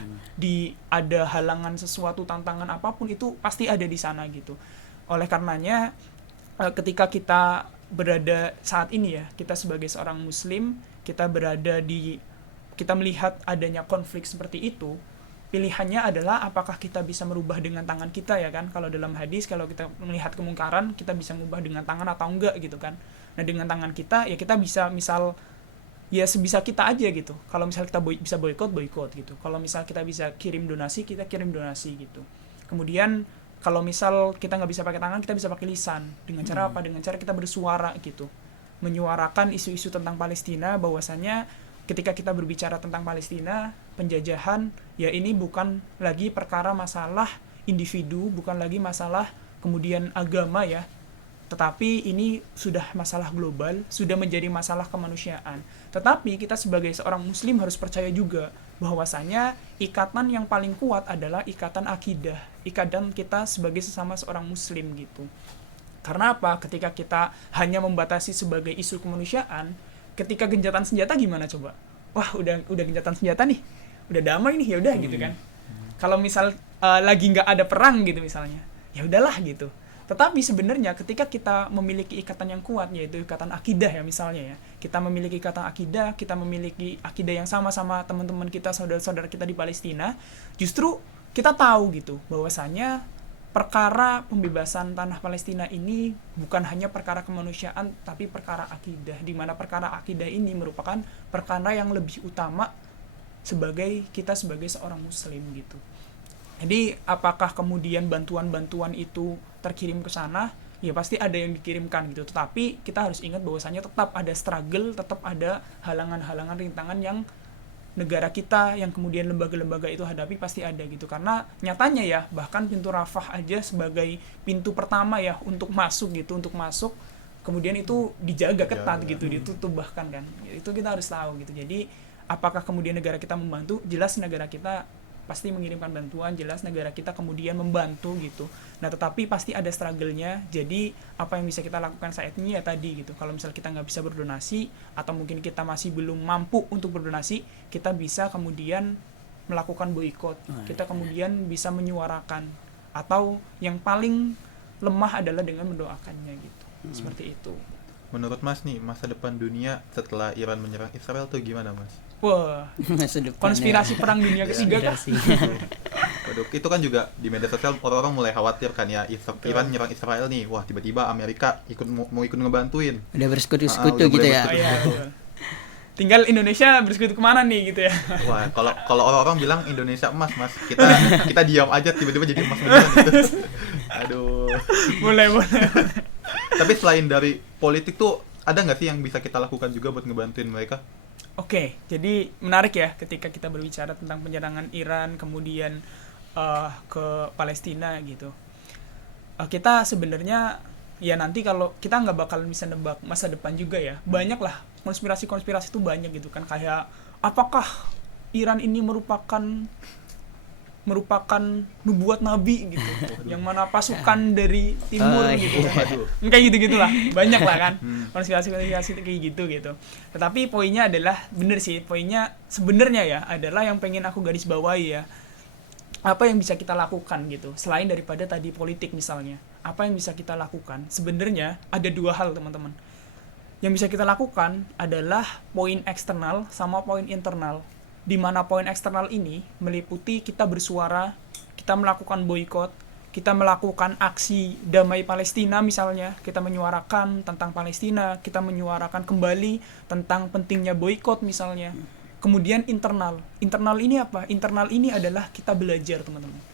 ada halangan sesuatu, tantangan apapun itu pasti ada di sana gitu. Oleh karenanya ketika kita berada saat ini ya, kita sebagai seorang muslim, kita melihat adanya konflik seperti itu, pilihannya adalah apakah kita bisa merubah dengan tangan kita ya kan. Kalau dalam hadis, kalau kita melihat kemungkaran, kita bisa mengubah dengan tangan atau enggak gitu kan. Nah dengan tangan kita ya kita bisa misal ya sebisa kita aja gitu. Kalau misal kita bisa boikot gitu. Kalau misal kita bisa kirim donasi, kita kirim donasi gitu. Kemudian kalau misal kita nggak bisa pakai tangan, kita bisa pakai lisan. Dengan cara apa? Dengan cara kita bersuara gitu, menyuarakan isu-isu tentang Palestina, bahwasannya ketika kita berbicara tentang Palestina, penjajahan, ya ini bukan lagi perkara masalah individu, bukan lagi masalah kemudian agama ya, tetapi ini sudah masalah global, sudah menjadi masalah kemanusiaan. Tetapi kita sebagai seorang muslim harus percaya juga bahwasanya ikatan yang paling kuat adalah ikatan akidah, ikatan kita sebagai sesama seorang muslim gitu. Karena apa? Ketika kita hanya membatasi sebagai isu kemanusiaan, ketika gencatan senjata gimana coba? Wah, udah gencatan senjata nih, udah damai nih, ya udah gitu kan. Kalau misal lagi nggak ada perang gitu misalnya, ya udahlah gitu. Tetapi sebenarnya ketika kita memiliki ikatan yang kuat, yaitu ikatan akidah ya misalnya ya, kita memiliki ikatan akidah, kita memiliki akidah yang sama-sama teman-teman kita, saudara-saudara kita di Palestina, justru kita tahu gitu bahwasanya perkara pembebasan tanah Palestina ini bukan hanya perkara kemanusiaan, tapi perkara akidah, di mana perkara akidah ini merupakan perkara yang lebih utama sebagai kita sebagai seorang muslim gitu. Jadi apakah kemudian bantuan-bantuan itu terkirim ke sana? Ya pasti ada yang dikirimkan gitu. Tetapi kita harus ingat bahwasanya tetap ada struggle, tetap ada halangan-halangan, rintangan yang negara kita, yang kemudian lembaga-lembaga itu hadapi pasti ada gitu. Karena nyatanya ya, bahkan pintu Rafah aja sebagai pintu pertama ya untuk masuk gitu, kemudian itu dijaga ketat gitu, ditutup bahkan kan. Itu kita harus tahu gitu. Jadi apakah kemudian negara kita membantu? Jelas negara kita pasti mengirimkan bantuan, jelas negara kita kemudian membantu gitu. Nah tetapi pasti ada struggle-nya. Jadi apa yang bisa kita lakukan saat ini ya tadi gitu, kalau misal kita nggak bisa berdonasi atau mungkin kita masih belum mampu untuk berdonasi, kita bisa kemudian melakukan boikot, kita kemudian bisa menyuarakan, atau yang paling lemah adalah dengan mendoakannya gitu. Seperti itu. Menurut Mas nih, masa depan dunia setelah Iran menyerang Israel tuh gimana Mas? Wah, konspirasi perang dunia ketiga kah? Waduh, itu kan juga di media sosial orang-orang mulai khawatir kan ya, Iran nyerang Israel nih, wah tiba-tiba Amerika mau ikut ngebantuin. Udah bersekutu-sekutu gitu ya. Iya. Tinggal Indonesia bersekutu kemana nih gitu ya? Wah, kalau orang-orang bilang Indonesia emas Mas, kita diam aja tiba-tiba jadi emas beneran gitu. Aduh. Boleh. Tapi selain dari politik tuh ada nggak sih yang bisa kita lakukan juga buat ngebantuin mereka? Oke, jadi menarik ya ketika kita berbicara tentang penyerangan Iran kemudian ke Palestina gitu. Kita sebenarnya ya nanti kalau kita nggak bakal bisa nebak masa depan juga ya. Banyak lah konspirasi-konspirasi itu banyak gitu kan, kayak apakah Iran ini merupakan nubuat nabi gitu, yang mana pasukan dari timur gitu kan. Kayak gitu-gitulah, banyak lah kan konspirasi kayak gitu. Tetapi poinnya adalah, bener sih poinnya sebenarnya ya, adalah yang pengen aku garis bawahi ya, apa yang bisa kita lakukan gitu selain daripada tadi politik misalnya. Apa yang bisa kita lakukan sebenarnya ada dua hal teman-teman. Yang bisa kita lakukan adalah poin eksternal sama poin internal, di mana poin eksternal ini meliputi kita bersuara, kita melakukan boikot, kita melakukan aksi damai Palestina misalnya, kita menyuarakan tentang Palestina, kita menyuarakan kembali tentang pentingnya boikot misalnya. Kemudian internal ini apa? Internal ini adalah kita belajar teman-teman.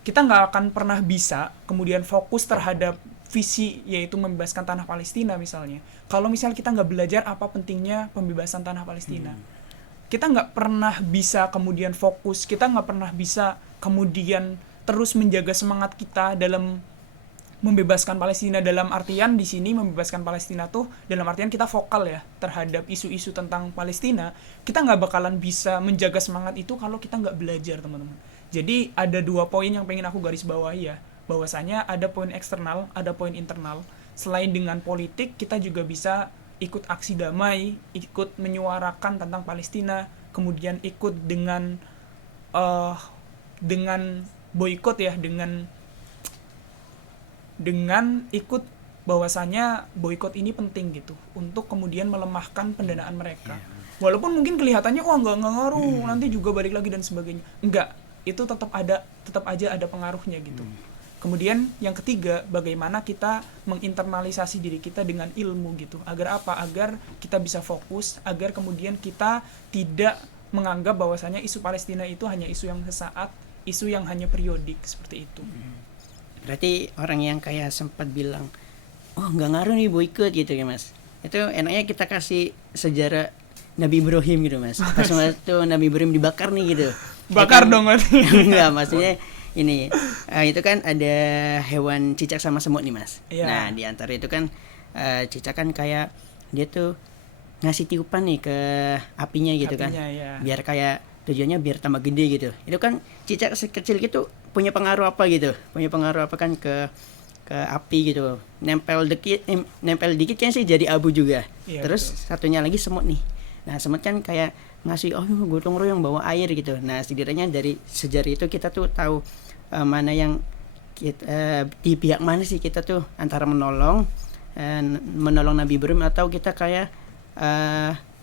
Kita nggak akan pernah bisa kemudian fokus terhadap visi, yaitu membebaskan tanah Palestina misalnya, kalau misalnya kita nggak belajar apa pentingnya pembebasan tanah Palestina. Kita nggak pernah bisa kemudian fokus, kita nggak pernah bisa kemudian terus menjaga semangat kita dalam membebaskan Palestina. Dalam artian di sini membebaskan Palestina tuh dalam artian kita vokal ya terhadap isu-isu tentang Palestina. Kita nggak bakalan bisa menjaga semangat itu kalau kita nggak belajar teman-teman. Jadi ada dua poin yang pengen aku garis bawahi ya, bahwasanya ada poin eksternal, ada poin internal. Selain dengan politik, kita juga bisa ikut aksi damai, ikut menyuarakan tentang Palestina, kemudian ikut dengan boikot ya, dengan ikut bahwasanya boikot ini penting gitu untuk kemudian melemahkan pendanaan mereka. Walaupun mungkin kelihatannya nggak ngaruh, nanti juga balik lagi dan sebagainya. Enggak, itu tetap aja ada pengaruhnya gitu. Kemudian yang ketiga, bagaimana kita menginternalisasi diri kita dengan ilmu gitu. Agar apa? Agar kita bisa fokus, agar kemudian kita tidak menganggap bahwasanya isu Palestina itu hanya isu yang sesaat, isu yang hanya periodik seperti itu. Berarti orang yang kayak sempat bilang, oh nggak ngaruh nih boikot gitu ya mas. Itu enaknya kita kasih sejarah Nabi Ibrahim gitu mas. Pas waktu Nabi Ibrahim dibakar nih gitu. Bakar dong berarti. Enggak, maksudnya ini itu kan ada hewan cicak sama semut nih mas. Yeah. Nah di antara itu kan cicak kan kayak dia tuh ngasih tiupan nih ke apinya gitu kan. Ya. Biar kayak tujuannya biar tambah gede gitu. Itu kan cicak kecil gitu punya pengaruh apa gitu? Punya pengaruh apa kan ke api gitu. Nempel dikit kan sih jadi abu juga. Yeah, terus betul. Satunya lagi semut nih. Nah semut kan kayak ngasih gotong royong bawa air gitu. Nah setidaknya dari sejarah itu kita tuh tahu mana yang kita, di pihak mana sih kita tuh antara menolong Nabi Ibrahim atau kita kayak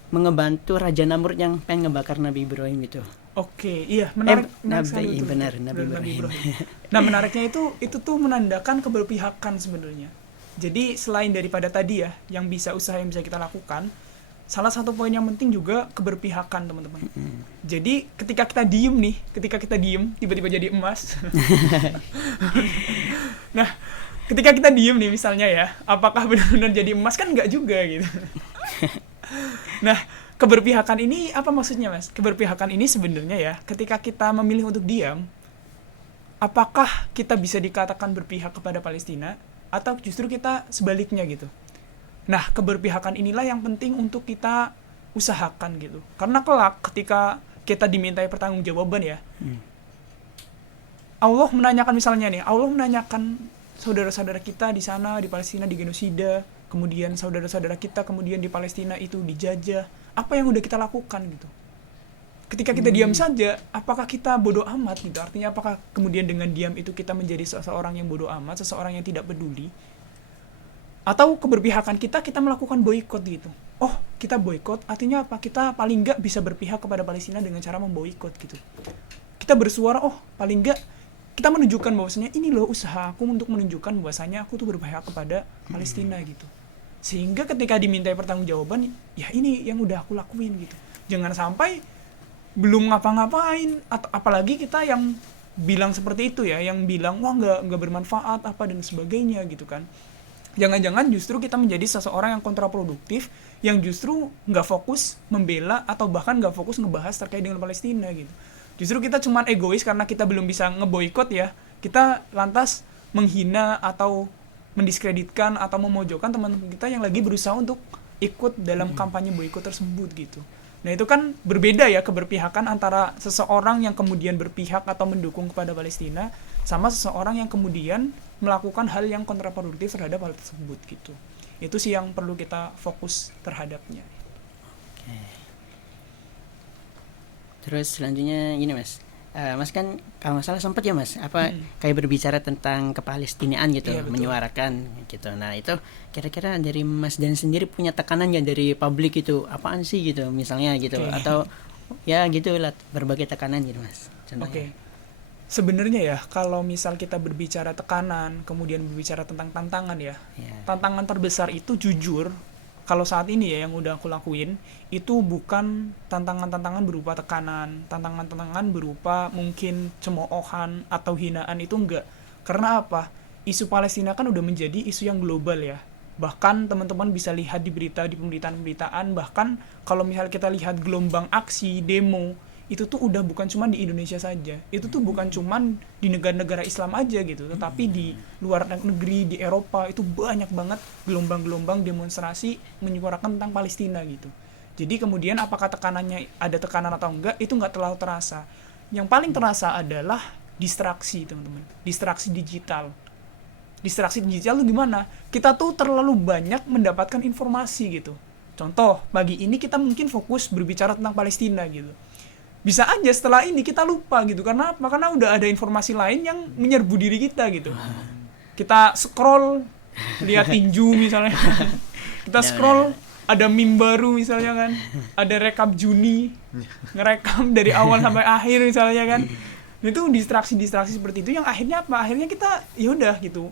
mengebantu Raja Namrud yang pengen ngebakar Nabi Ibrahim gitu. Oke, iya menarik sekali itu. Benar, Nabi Ibrahim. Nah menariknya itu tuh menandakan keberpihakan sebenarnya. Jadi selain daripada tadi ya yang usaha yang bisa kita lakukan, salah satu poin yang penting juga keberpihakan teman-teman. Jadi ketika kita diem tiba-tiba jadi emas. Nah ketika kita diem nih misalnya ya, apakah benar-benar jadi emas? Kan enggak juga gitu. Nah keberpihakan ini apa maksudnya mas? Keberpihakan ini sebenarnya ya ketika kita memilih untuk diam, apakah kita bisa dikatakan berpihak kepada Palestina atau justru kita sebaliknya gitu. Nah keberpihakan inilah yang penting untuk kita usahakan gitu. Karena kelak ketika kita dimintai pertanggungjawaban ya, Allah menanyakan saudara-saudara kita di sana di Palestina di genosida, kemudian saudara-saudara kita kemudian di Palestina itu dijajah, apa yang udah kita lakukan gitu. Ketika kita diam saja, apakah kita bodoh amat gitu? Artinya apakah kemudian dengan diam itu kita menjadi seseorang yang bodoh amat, seseorang yang tidak peduli? Atau keberpihakan kita melakukan boikot gitu. Oh, kita boikot artinya apa? Kita paling enggak bisa berpihak kepada Palestina dengan cara memboikot gitu. Kita bersuara, oh paling enggak kita menunjukkan bahwasanya ini loh usaha aku untuk menunjukkan bahwasanya aku tuh berpihak kepada Palestina gitu. Sehingga ketika dimintai pertanggungjawaban, ya ini yang udah aku lakuin gitu. Jangan sampai belum ngapa-ngapain, atau apalagi kita yang bilang seperti itu ya, yang bilang wah nggak bermanfaat apa dan sebagainya gitu kan. Jangan-jangan justru kita menjadi seseorang yang kontraproduktif, yang justru nggak fokus membela atau bahkan nggak fokus ngebahas terkait dengan Palestina gitu. Justru kita cuman egois karena kita belum bisa ngeboikot ya, kita lantas menghina atau mendiskreditkan atau memojokkan teman-teman kita yang lagi berusaha untuk ikut dalam kampanye boikot tersebut gitu. Nah itu kan berbeda ya keberpihakan antara seseorang yang kemudian berpihak atau mendukung kepada Palestina sama seseorang yang kemudian melakukan hal yang kontraproduktif terhadap hal tersebut gitu. Itu sih yang perlu kita fokus terhadapnya. Oke. Terus selanjutnya gini Mas, Mas kan kalau nggak salah sempat ya Mas, kayak berbicara tentang kepalestinaan gitu, Iya, betul. menyuarakan gitu. Nah itu kira-kira dari Mas Dan sendiri punya tekanan nggak dari publik itu, apaan sih gitu, misalnya gitu, Oke. atau ya gitu lah berbagai tekanan gitu Mas. Oke. Contohnya. Sebenarnya ya kalau misal kita berbicara tekanan, kemudian berbicara tentang tantangan ya. Ya. Tantangan terbesar itu jujur kalau saat ini ya yang udah aku lakuin itu bukan tantangan-tantangan berupa tekanan, tantangan-tantangan berupa mungkin cemoohan atau hinaan, itu enggak. Karena apa? Isu Palestina kan udah menjadi isu yang global ya. Bahkan teman-teman bisa lihat di berita, di pemberitaan-pemberitaan, bahkan kalau misal kita lihat gelombang aksi, demo, itu tuh udah bukan cuma di Indonesia saja. Itu tuh bukan cuma di negara-negara Islam aja gitu, tetapi di luar negeri, di Eropa itu banyak banget gelombang-gelombang demonstrasi menyuarakan tentang Palestina gitu. Jadi kemudian apakah tekanannya ada tekanan atau enggak, itu nggak terlalu terasa. Yang paling terasa adalah distraksi, teman-teman. Distraksi digital. Distraksi digital itu gimana? Kita tuh terlalu banyak mendapatkan informasi gitu. Contoh, pagi ini kita mungkin fokus berbicara tentang Palestina gitu. Bisa aja setelah ini kita lupa gitu. Karena apa? Karena udah ada informasi lain yang menyerbu diri kita gitu. Kita scroll, lihat tinju misalnya. Kita scroll, ada meme baru misalnya kan. Ada rekap Juni, ngerekam dari awal sampai akhir misalnya kan. Itu distraksi-distraksi seperti itu yang akhirnya apa? Akhirnya kita ya udah gitu.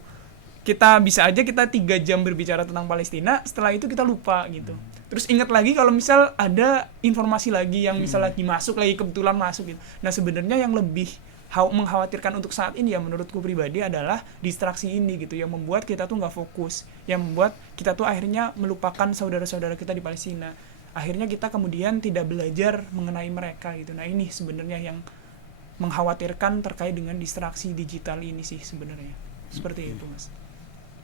Kita bisa aja kita 3 jam berbicara tentang Palestina, setelah itu kita lupa gitu. Terus ingat lagi kalau misal ada informasi lagi yang misal lagi masuk, lagi kebetulan masuk gitu. Nah sebenarnya yang lebih mengkhawatirkan untuk saat ini ya menurutku pribadi adalah distraksi ini gitu, yang membuat kita tuh nggak fokus, yang membuat kita tuh akhirnya melupakan saudara-saudara kita di Palestina. Akhirnya kita kemudian tidak belajar mengenai mereka gitu. Nah ini sebenarnya yang mengkhawatirkan terkait dengan distraksi digital ini sih sebenarnya. Seperti itu Mas.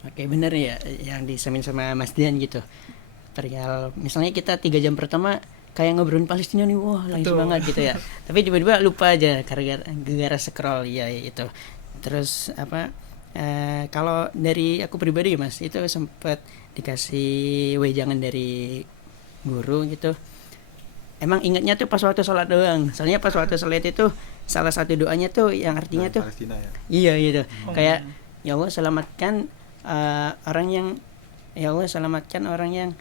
Oke bener ya yang disampaikan sama Mas Dian gitu. Perihal misalnya kita 3 jam pertama kayak ngobrolin Palestina nih, wah langsung Betul. banget gitu ya. Tapi tiba-tiba lupa aja gara-gara scroll ya itu. Terus apa? Kalau dari aku pribadi ya Mas, itu sempat dikasih wejangan dari guru gitu. Emang ingatnya tuh pas waktu sholat doang. Soalnya pas waktu sholat itu salah satu doanya tuh yang artinya tuh Palestina ya. iya gitu. Kayak ya Allah selamatkan orang yang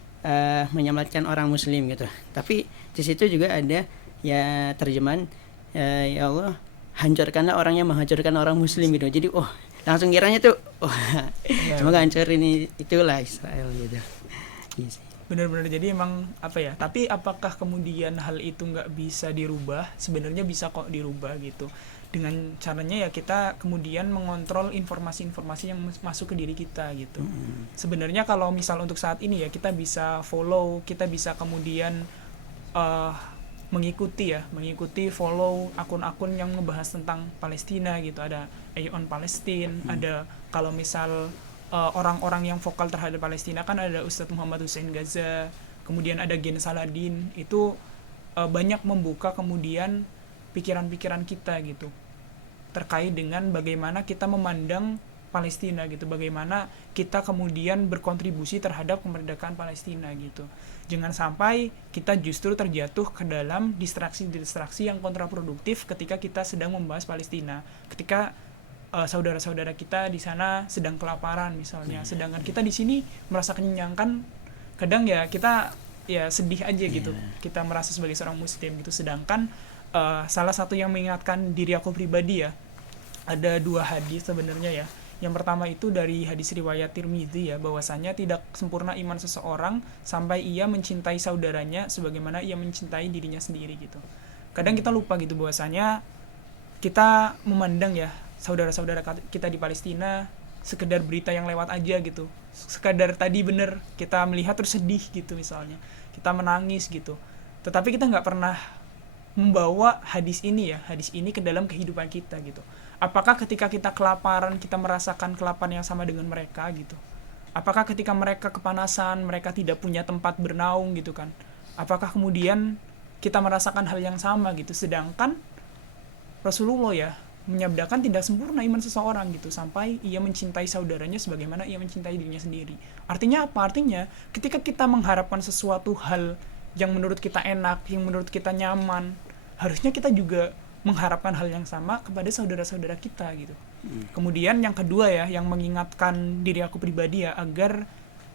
menyelamatkan orang muslim gitu. Tapi di situ juga ada ya terjemahan ya Allah hancurkanlah orang yang menghancurkan orang muslim gitu. Jadi langsung kiranya tuh semoga hancur ini itulah Israel gitu. Yes. Benar-benar, jadi emang apa ya, tapi apakah kemudian hal itu nggak bisa dirubah? Sebenarnya bisa kok dirubah gitu, dengan caranya ya kita kemudian mengontrol informasi-informasi yang masuk ke diri kita gitu. Sebenarnya kalau misal untuk saat ini ya kita bisa follow, kita bisa kemudian mengikuti follow akun-akun yang ngebahas tentang Palestina gitu. Ada Ayon Palestine, ada kalau misal orang-orang yang vokal terhadap Palestina kan ada Ustadz Muhammad Hussein Gaza, kemudian ada Gen Saladin, itu banyak membuka kemudian pikiran-pikiran kita gitu terkait dengan bagaimana kita memandang Palestina gitu, bagaimana kita kemudian berkontribusi terhadap kemerdekaan Palestina gitu. Jangan sampai kita justru terjatuh ke dalam distraksi-distraksi yang kontraproduktif ketika kita sedang membahas Palestina, ketika saudara-saudara kita di sana sedang kelaparan misalnya, sedangkan kita di sini merasa kenyangkan, kadang ya kita ya sedih aja gitu, kita merasa sebagai seorang muslim gitu. Sedangkan salah satu yang mengingatkan diri aku pribadi ya, ada 2 hadis sebenarnya ya. Yang pertama itu dari hadis riwayat Tirmidzi ya, bahwasanya tidak sempurna iman seseorang sampai ia mencintai saudaranya sebagaimana ia mencintai dirinya sendiri gitu. Kadang kita lupa gitu bahwasanya kita memandang ya saudara-saudara kita di Palestina sekedar berita yang lewat aja gitu, sekadar tadi bener kita melihat terus sedih gitu misalnya, kita menangis gitu, tetapi kita nggak pernah membawa hadis ini ke dalam kehidupan kita gitu. Apakah ketika kita kelaparan kita merasakan kelaparan yang sama dengan mereka gitu? Apakah ketika mereka kepanasan mereka tidak punya tempat bernaung gitu kan? Apakah kemudian kita merasakan hal yang sama gitu? Sedangkan Rasulullah ya menyabdakan tidak sempurna iman seseorang gitu sampai ia mencintai saudaranya sebagaimana ia mencintai dirinya sendiri. Artinya apa? Artinya ketika kita mengharapkan sesuatu hal yang menurut kita enak, yang menurut kita nyaman, harusnya kita juga mengharapkan hal yang sama kepada saudara-saudara kita gitu. Kemudian yang kedua ya, yang mengingatkan diri aku pribadi ya, agar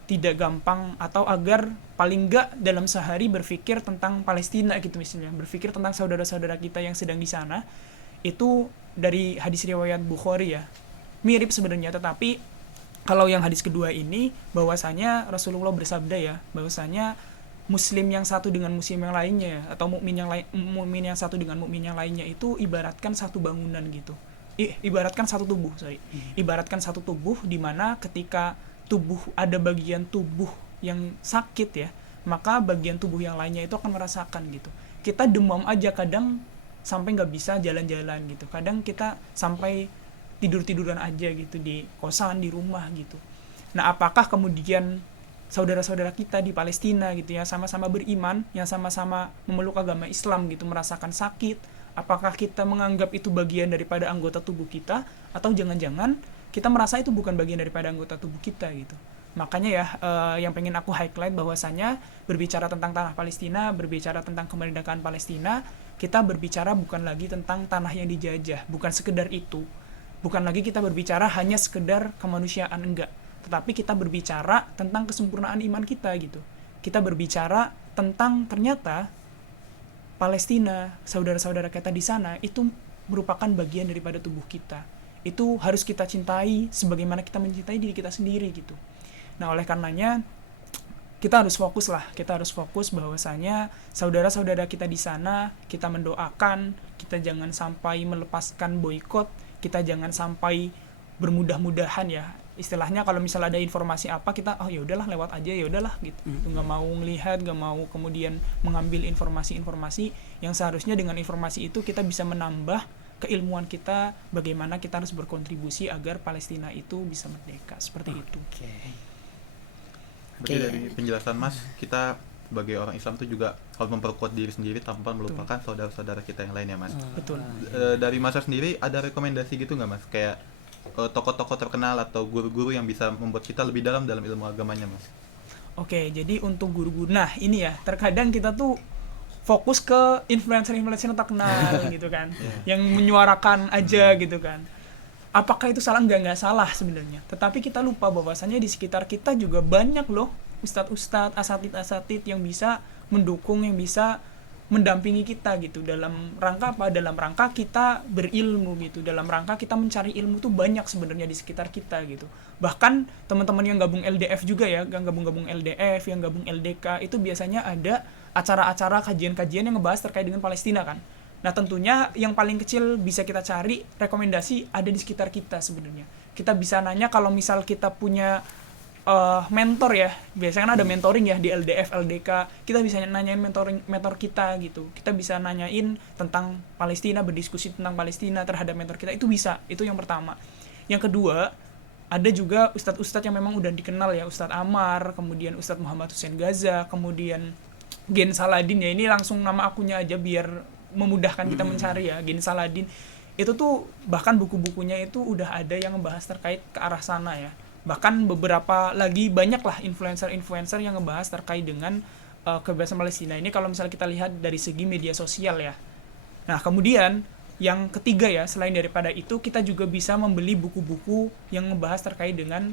tidak gampang atau agar paling enggak dalam sehari berpikir tentang Palestina gitu misalnya, berpikir tentang saudara-saudara kita yang sedang di sana. Itu dari hadis riwayat Bukhari ya, mirip sebenarnya, tetapi kalau yang hadis kedua ini bahwasanya Rasulullah bersabda ya, bahwasanya muslim yang satu dengan muslim yang lainnya atau mukmin yang satu dengan mukmin yang lainnya itu ibaratkan satu bangunan gitu. Ibaratkan satu tubuh, Ibaratkan satu tubuh di mana ketika tubuh ada bagian tubuh yang sakit ya, maka bagian tubuh yang lainnya itu akan merasakan gitu. Kita demam aja kadang sampai nggak bisa jalan-jalan gitu. Kadang kita sampai tidur-tiduran aja gitu di kosan, di rumah gitu. Nah, apakah kemudian saudara-saudara kita di Palestina gitu ya, sama-sama beriman, yang sama-sama memeluk agama Islam gitu, merasakan sakit, apakah kita menganggap itu bagian daripada anggota tubuh kita, atau jangan-jangan kita merasa itu bukan bagian daripada anggota tubuh kita gitu. Makanya ya, yang pengen aku highlight bahwasanya berbicara tentang tanah Palestina, berbicara tentang kemerdekaan Palestina, kita berbicara bukan lagi tentang tanah yang dijajah, bukan sekedar itu. Bukan lagi kita berbicara hanya sekedar kemanusiaan, enggak. Tetapi kita berbicara tentang kesempurnaan iman kita gitu. Kita berbicara tentang ternyata Palestina, saudara-saudara kita di sana itu merupakan bagian daripada tubuh kita. Itu harus kita cintai sebagaimana kita mencintai diri kita sendiri gitu. Nah, oleh karenanya kita harus fokus bahwasanya saudara-saudara kita di sana kita mendoakan, kita jangan sampai melepaskan boikot, kita jangan sampai bermudah-mudahan ya. Istilahnya kalau misalnya ada informasi apa kita ya udahlah lewat aja, ya udahlah gitu. Nggak mau ngelihat, nggak mau kemudian mengambil informasi-informasi yang seharusnya dengan informasi itu kita bisa menambah keilmuan kita bagaimana kita harus berkontribusi agar Palestina itu bisa merdeka seperti itu. Berarti dari penjelasan Mas, kita sebagai orang Islam itu juga harus memperkuat diri sendiri tanpa melupakan saudara-saudara kita yang lain ya Mas. Betul. Dari Mas sendiri ada rekomendasi gitu nggak Mas? Kayak tokoh-tokoh terkenal atau guru-guru yang bisa membuat kita lebih dalam ilmu agamanya Mas? Oke, jadi untuk guru-guru, nah ini ya, terkadang kita tuh fokus ke influencer-influencer yang terkenal gitu kan, yang menyuarakan aja gitu kan. Apakah itu salah? Enggak salah sebenarnya. Tetapi kita lupa bahwasannya di sekitar kita juga banyak loh ustadz-ustadz, asatid-asatid yang bisa mendukung, yang bisa mendampingi kita gitu. Dalam rangka apa? Dalam rangka kita berilmu gitu. Dalam rangka kita mencari ilmu tuh banyak sebenarnya di sekitar kita gitu. Bahkan teman-teman yang gabung LDF juga ya, yang gabung LDF, yang gabung LDK, itu biasanya ada acara-acara kajian-kajian yang ngebahas terkait dengan Palestina kan. Nah, tentunya yang paling kecil bisa kita cari rekomendasi ada di sekitar kita sebenarnya. Kita bisa nanya kalau misal kita punya mentor ya, biasanya kan ada mentoring ya di LDF, LDK, kita bisa nanyain mentor kita gitu, kita bisa nanyain tentang Palestina, berdiskusi tentang Palestina terhadap mentor kita, itu bisa, itu yang pertama. Yang kedua, ada juga ustadz-ustadz yang memang udah dikenal ya, Ustadz Amar, kemudian Ustadz Muhammad Hussein Gaza, kemudian Gen Saladin ya, ini langsung nama akunya aja biar memudahkan kita mencari ya, Gen Saladin, itu tuh bahkan buku-bukunya itu udah ada yang membahas terkait ke arah sana ya. Bahkan beberapa lagi banyak lah influencer-influencer yang ngebahas terkait dengan kebebasan Palestina ini kalau misalnya kita lihat dari segi media sosial ya. Nah, kemudian yang ketiga ya, selain daripada itu kita juga bisa membeli buku-buku yang ngebahas terkait dengan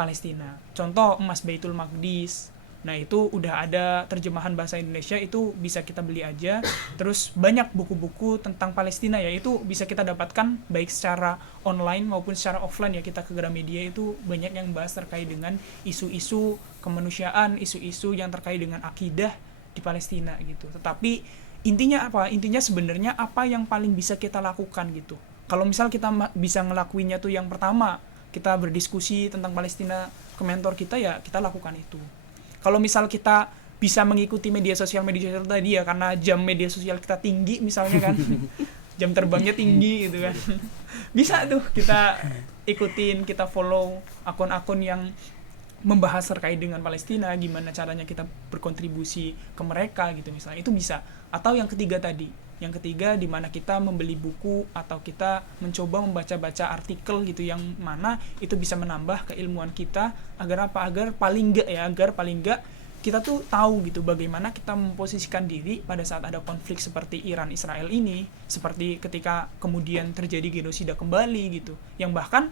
Palestina. Contoh Emas Baitul Maqdis. Nah, itu udah ada terjemahan bahasa Indonesia, itu bisa kita beli aja. Terus banyak buku-buku tentang Palestina ya, itu bisa kita dapatkan baik secara online maupun secara offline ya. Kita ke Gramedia itu banyak yang bahas terkait dengan isu-isu kemanusiaan, isu-isu yang terkait dengan akidah di Palestina gitu. Tetapi intinya apa? Intinya sebenarnya apa yang paling bisa kita lakukan gitu. Kalau misal kita bisa ngelakuinnya tuh yang pertama, kita berdiskusi tentang Palestina ke mentor kita, ya kita lakukan itu. Kalau misal kita bisa mengikuti media sosial tadi ya, karena jam media sosial kita tinggi misalnya kan, jam terbangnya tinggi gitu kan, bisa tuh kita ikutin, kita follow akun-akun yang membahas terkait dengan Palestina, gimana caranya kita berkontribusi ke mereka gitu misalnya, itu bisa. Atau yang ketiga di mana kita membeli buku atau kita mencoba membaca-baca artikel gitu, yang mana itu bisa menambah keilmuan kita agar paling enggak kita tuh tahu gitu bagaimana kita memposisikan diri pada saat ada konflik seperti Iran Israel ini, seperti ketika kemudian terjadi genosida kembali gitu, yang bahkan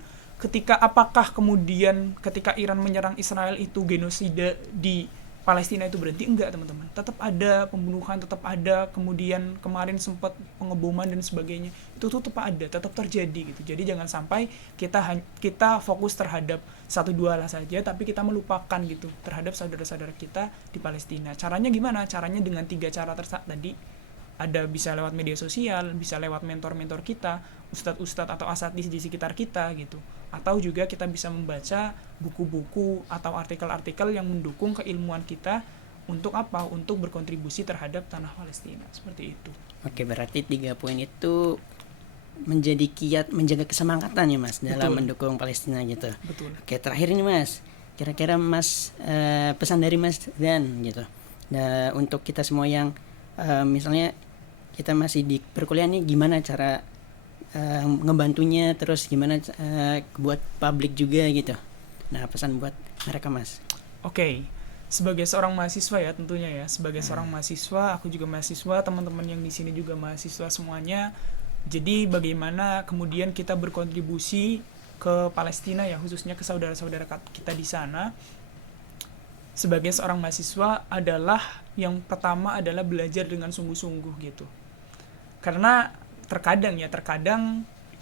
apakah kemudian ketika Iran menyerang Israel itu genosida di Palestina itu berhenti? Enggak, teman-teman. Tetap ada pembunuhan, tetap ada, kemudian kemarin sempat pengeboman dan sebagainya. Itu tuh tetap ada, tetap terjadi gitu. Jadi jangan sampai kita fokus terhadap 1-2 lah saja, tapi kita melupakan gitu terhadap saudara-saudara kita di Palestina. Caranya gimana? Caranya dengan 3 cara tadi. Ada bisa lewat media sosial, bisa lewat mentor-mentor kita, ustadz-ustadz atau asatidz di sekitar kita gitu. Atau juga kita bisa membaca buku-buku atau artikel-artikel yang mendukung keilmuan kita untuk apa? Untuk berkontribusi terhadap tanah Palestina. Seperti itu. Oke, berarti 3 poin itu menjadi kiat menjaga kesemangatan ya Mas dalam mendukung Palestina gitu. Betul. Oke, terakhir ini Mas, kira-kira Mas pesan dari Mas Dan gitu. Nah, untuk kita semua yang misalnya kita masih di perkuliahan nih, gimana cara ngebantunya, terus gimana buat publik juga gitu. Nah, pesan buat mereka Mas. Oke. Sebagai seorang mahasiswa ya tentunya ya, sebagai seorang mahasiswa, aku juga mahasiswa, teman-teman yang di sini juga mahasiswa semuanya. Jadi bagaimana kemudian kita berkontribusi ke Palestina ya, khususnya ke saudara-saudara kita di sana. Sebagai seorang mahasiswa adalah yang pertama adalah belajar dengan sungguh-sungguh gitu. Karena terkadang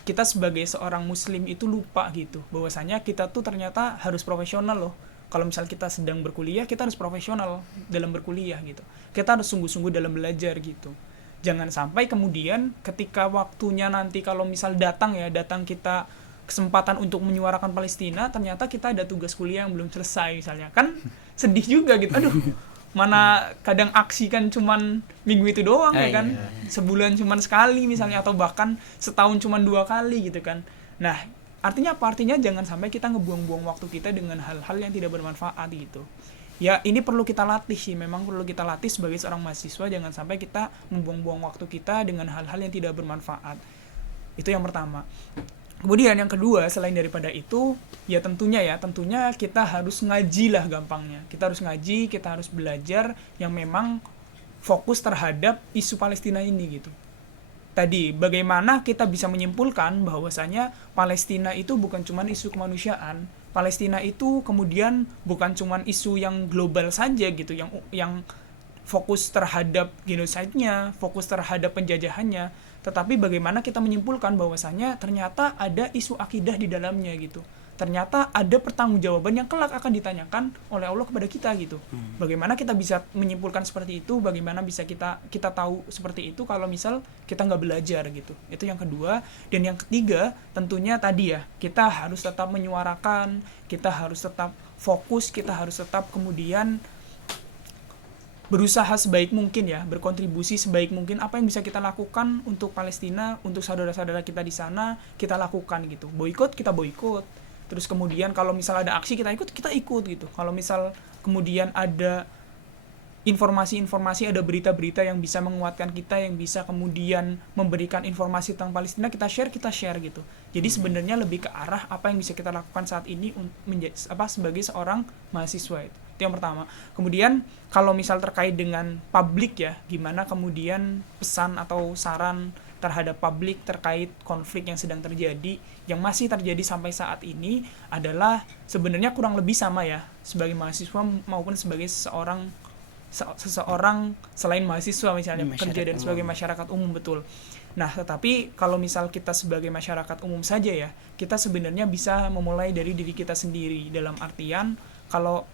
kita sebagai seorang muslim itu lupa gitu bahwasanya kita tuh ternyata harus profesional loh. Kalau misal kita sedang berkuliah, kita harus profesional dalam berkuliah gitu. Kita harus sungguh-sungguh dalam belajar gitu. Jangan sampai kemudian ketika waktunya nanti kalau misal datang kita kesempatan untuk menyuarakan Palestina, ternyata kita ada tugas kuliah yang belum selesai misalnya. Kan sedih juga gitu. Aduh, mana kadang aksi kan cuman minggu itu doang ya kan, sebulan cuman sekali misalnya, atau bahkan setahun cuman 2 kali gitu kan. Nah, artinya jangan sampai kita ngebuang-buang waktu kita dengan hal-hal yang tidak bermanfaat gitu. Ya, ini perlu kita latih sih, memang perlu kita latih sebagai seorang mahasiswa, jangan sampai kita membuang-buang waktu kita dengan hal-hal yang tidak bermanfaat. Itu yang pertama. Kemudian yang kedua, selain daripada itu, ya tentunya kita harus ngaji lah gampangnya. Kita harus ngaji, kita harus belajar yang memang fokus terhadap isu Palestina ini gitu. Tadi, bagaimana kita bisa menyimpulkan bahwasanya Palestina itu bukan cuma isu kemanusiaan. Palestina itu kemudian bukan cuma isu yang global saja gitu, yang fokus terhadap genosidenya, fokus terhadap penjajahannya, tetapi bagaimana kita menyimpulkan bahwasanya ternyata ada isu akidah di dalamnya gitu. Ternyata ada pertanggungjawaban yang kelak akan ditanyakan oleh Allah kepada kita gitu. Bagaimana kita bisa menyimpulkan seperti itu? Bagaimana bisa kita tahu seperti itu kalau misal kita nggak belajar gitu? Itu yang kedua. Dan yang ketiga tentunya tadi ya, kita harus tetap menyuarakan, kita harus tetap fokus, kita harus tetap kemudian berusaha sebaik mungkin ya, berkontribusi sebaik mungkin. Apa yang bisa kita lakukan untuk Palestina, untuk saudara-saudara kita di sana, kita lakukan gitu. Boikot, kita boikot. Terus kemudian kalau misal ada aksi kita ikut gitu. Kalau misal kemudian ada informasi-informasi, ada berita-berita yang bisa menguatkan kita, yang bisa kemudian memberikan informasi tentang Palestina, kita share gitu. Jadi sebenarnya lebih ke arah apa yang bisa kita lakukan saat ini sebagai seorang mahasiswa itu. Itu yang pertama. Kemudian kalau misal terkait dengan publik ya, gimana kemudian pesan atau saran terhadap publik terkait konflik yang sedang terjadi, yang masih terjadi sampai saat ini, adalah sebenarnya kurang lebih sama ya, sebagai mahasiswa maupun sebagai seseorang selain mahasiswa misalnya pekerja dan sebagai masyarakat umum, betul. Nah, tetapi kalau misal kita sebagai masyarakat umum saja ya, kita sebenarnya bisa memulai dari diri kita sendiri, dalam artian kalau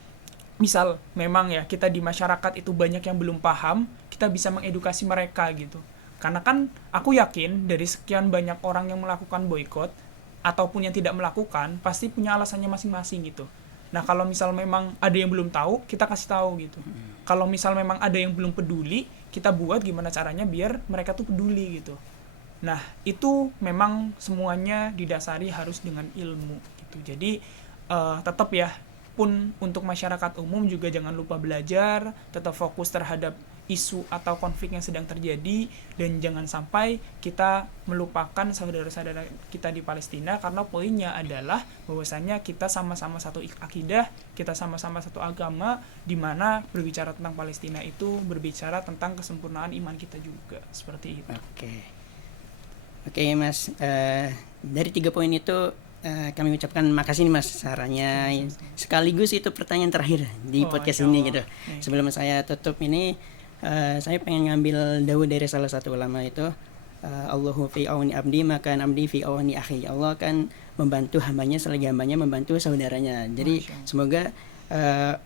misal memang ya kita di masyarakat itu banyak yang belum paham, kita bisa mengedukasi mereka gitu. Karena kan aku yakin dari sekian banyak orang yang melakukan boikot, ataupun yang tidak melakukan pasti punya alasannya masing-masing gitu. Nah, kalau misal memang ada yang belum tahu, kita kasih tahu gitu. Kalau misal memang ada yang belum peduli, kita buat gimana caranya biar mereka tuh peduli gitu. Nah, itu memang semuanya didasari harus dengan ilmu gitu. Jadi tetap ya, pun untuk masyarakat umum juga jangan lupa belajar, tetap fokus terhadap isu atau konflik yang sedang terjadi, dan jangan sampai kita melupakan saudara-saudara kita di Palestina, karena poinnya adalah bahwasannya kita sama-sama satu akidah, kita sama-sama satu agama, di mana berbicara tentang Palestina itu berbicara tentang kesempurnaan iman kita juga, seperti itu. Oke Mas, dari 3 poin itu kami ucapkan makasih nih Mas sarannya. Sekaligus itu pertanyaan terakhir di podcast ini gitu. Sebelum saya tutup ini, saya pengen ngambil dawuh dari salah satu ulama itu, Allahu fi auni abdi maka abdi fi auni akhi. Allah akan membantu hambanya selagi hambanya membantu saudaranya. Jadi semoga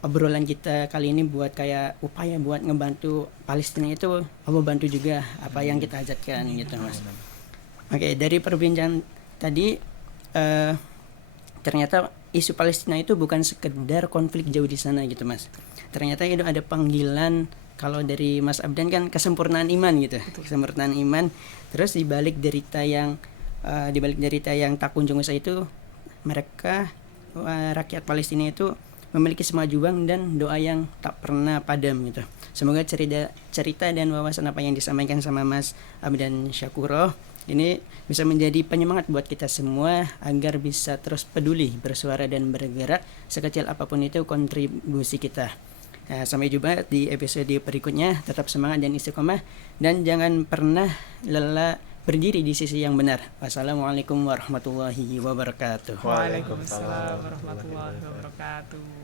obrolan kita kali ini buat kayak upaya buat ngebantu Palestina itu Allah bantu juga apa yang kita hajatkan gitu Mas. Oke, dari perbincangan tadi ternyata isu Palestina itu bukan sekedar konflik jauh di sana gitu Mas. Ternyata itu ada panggilan, kalau dari Mas Abdan kan kesempurnaan iman gitu. Kesempurnaan iman. Terus dibalik derita yang tak kunjung usai itu, mereka rakyat Palestina itu memiliki semua juang dan doa yang tak pernah padam gitu. Semoga cerita dan wawasan apa yang disampaikan sama Mas Abdan Syakuro ini bisa menjadi penyemangat buat kita semua agar bisa terus peduli, bersuara dan bergerak sekecil apapun itu kontribusi kita. Nah, sampai jumpa di episode berikutnya. Tetap semangat dan istiqomah, dan jangan pernah lelah berdiri di sisi yang benar. Wassalamualaikum warahmatullahi wabarakatuh. Waalaikumsalam warahmatullahi wabarakatuh.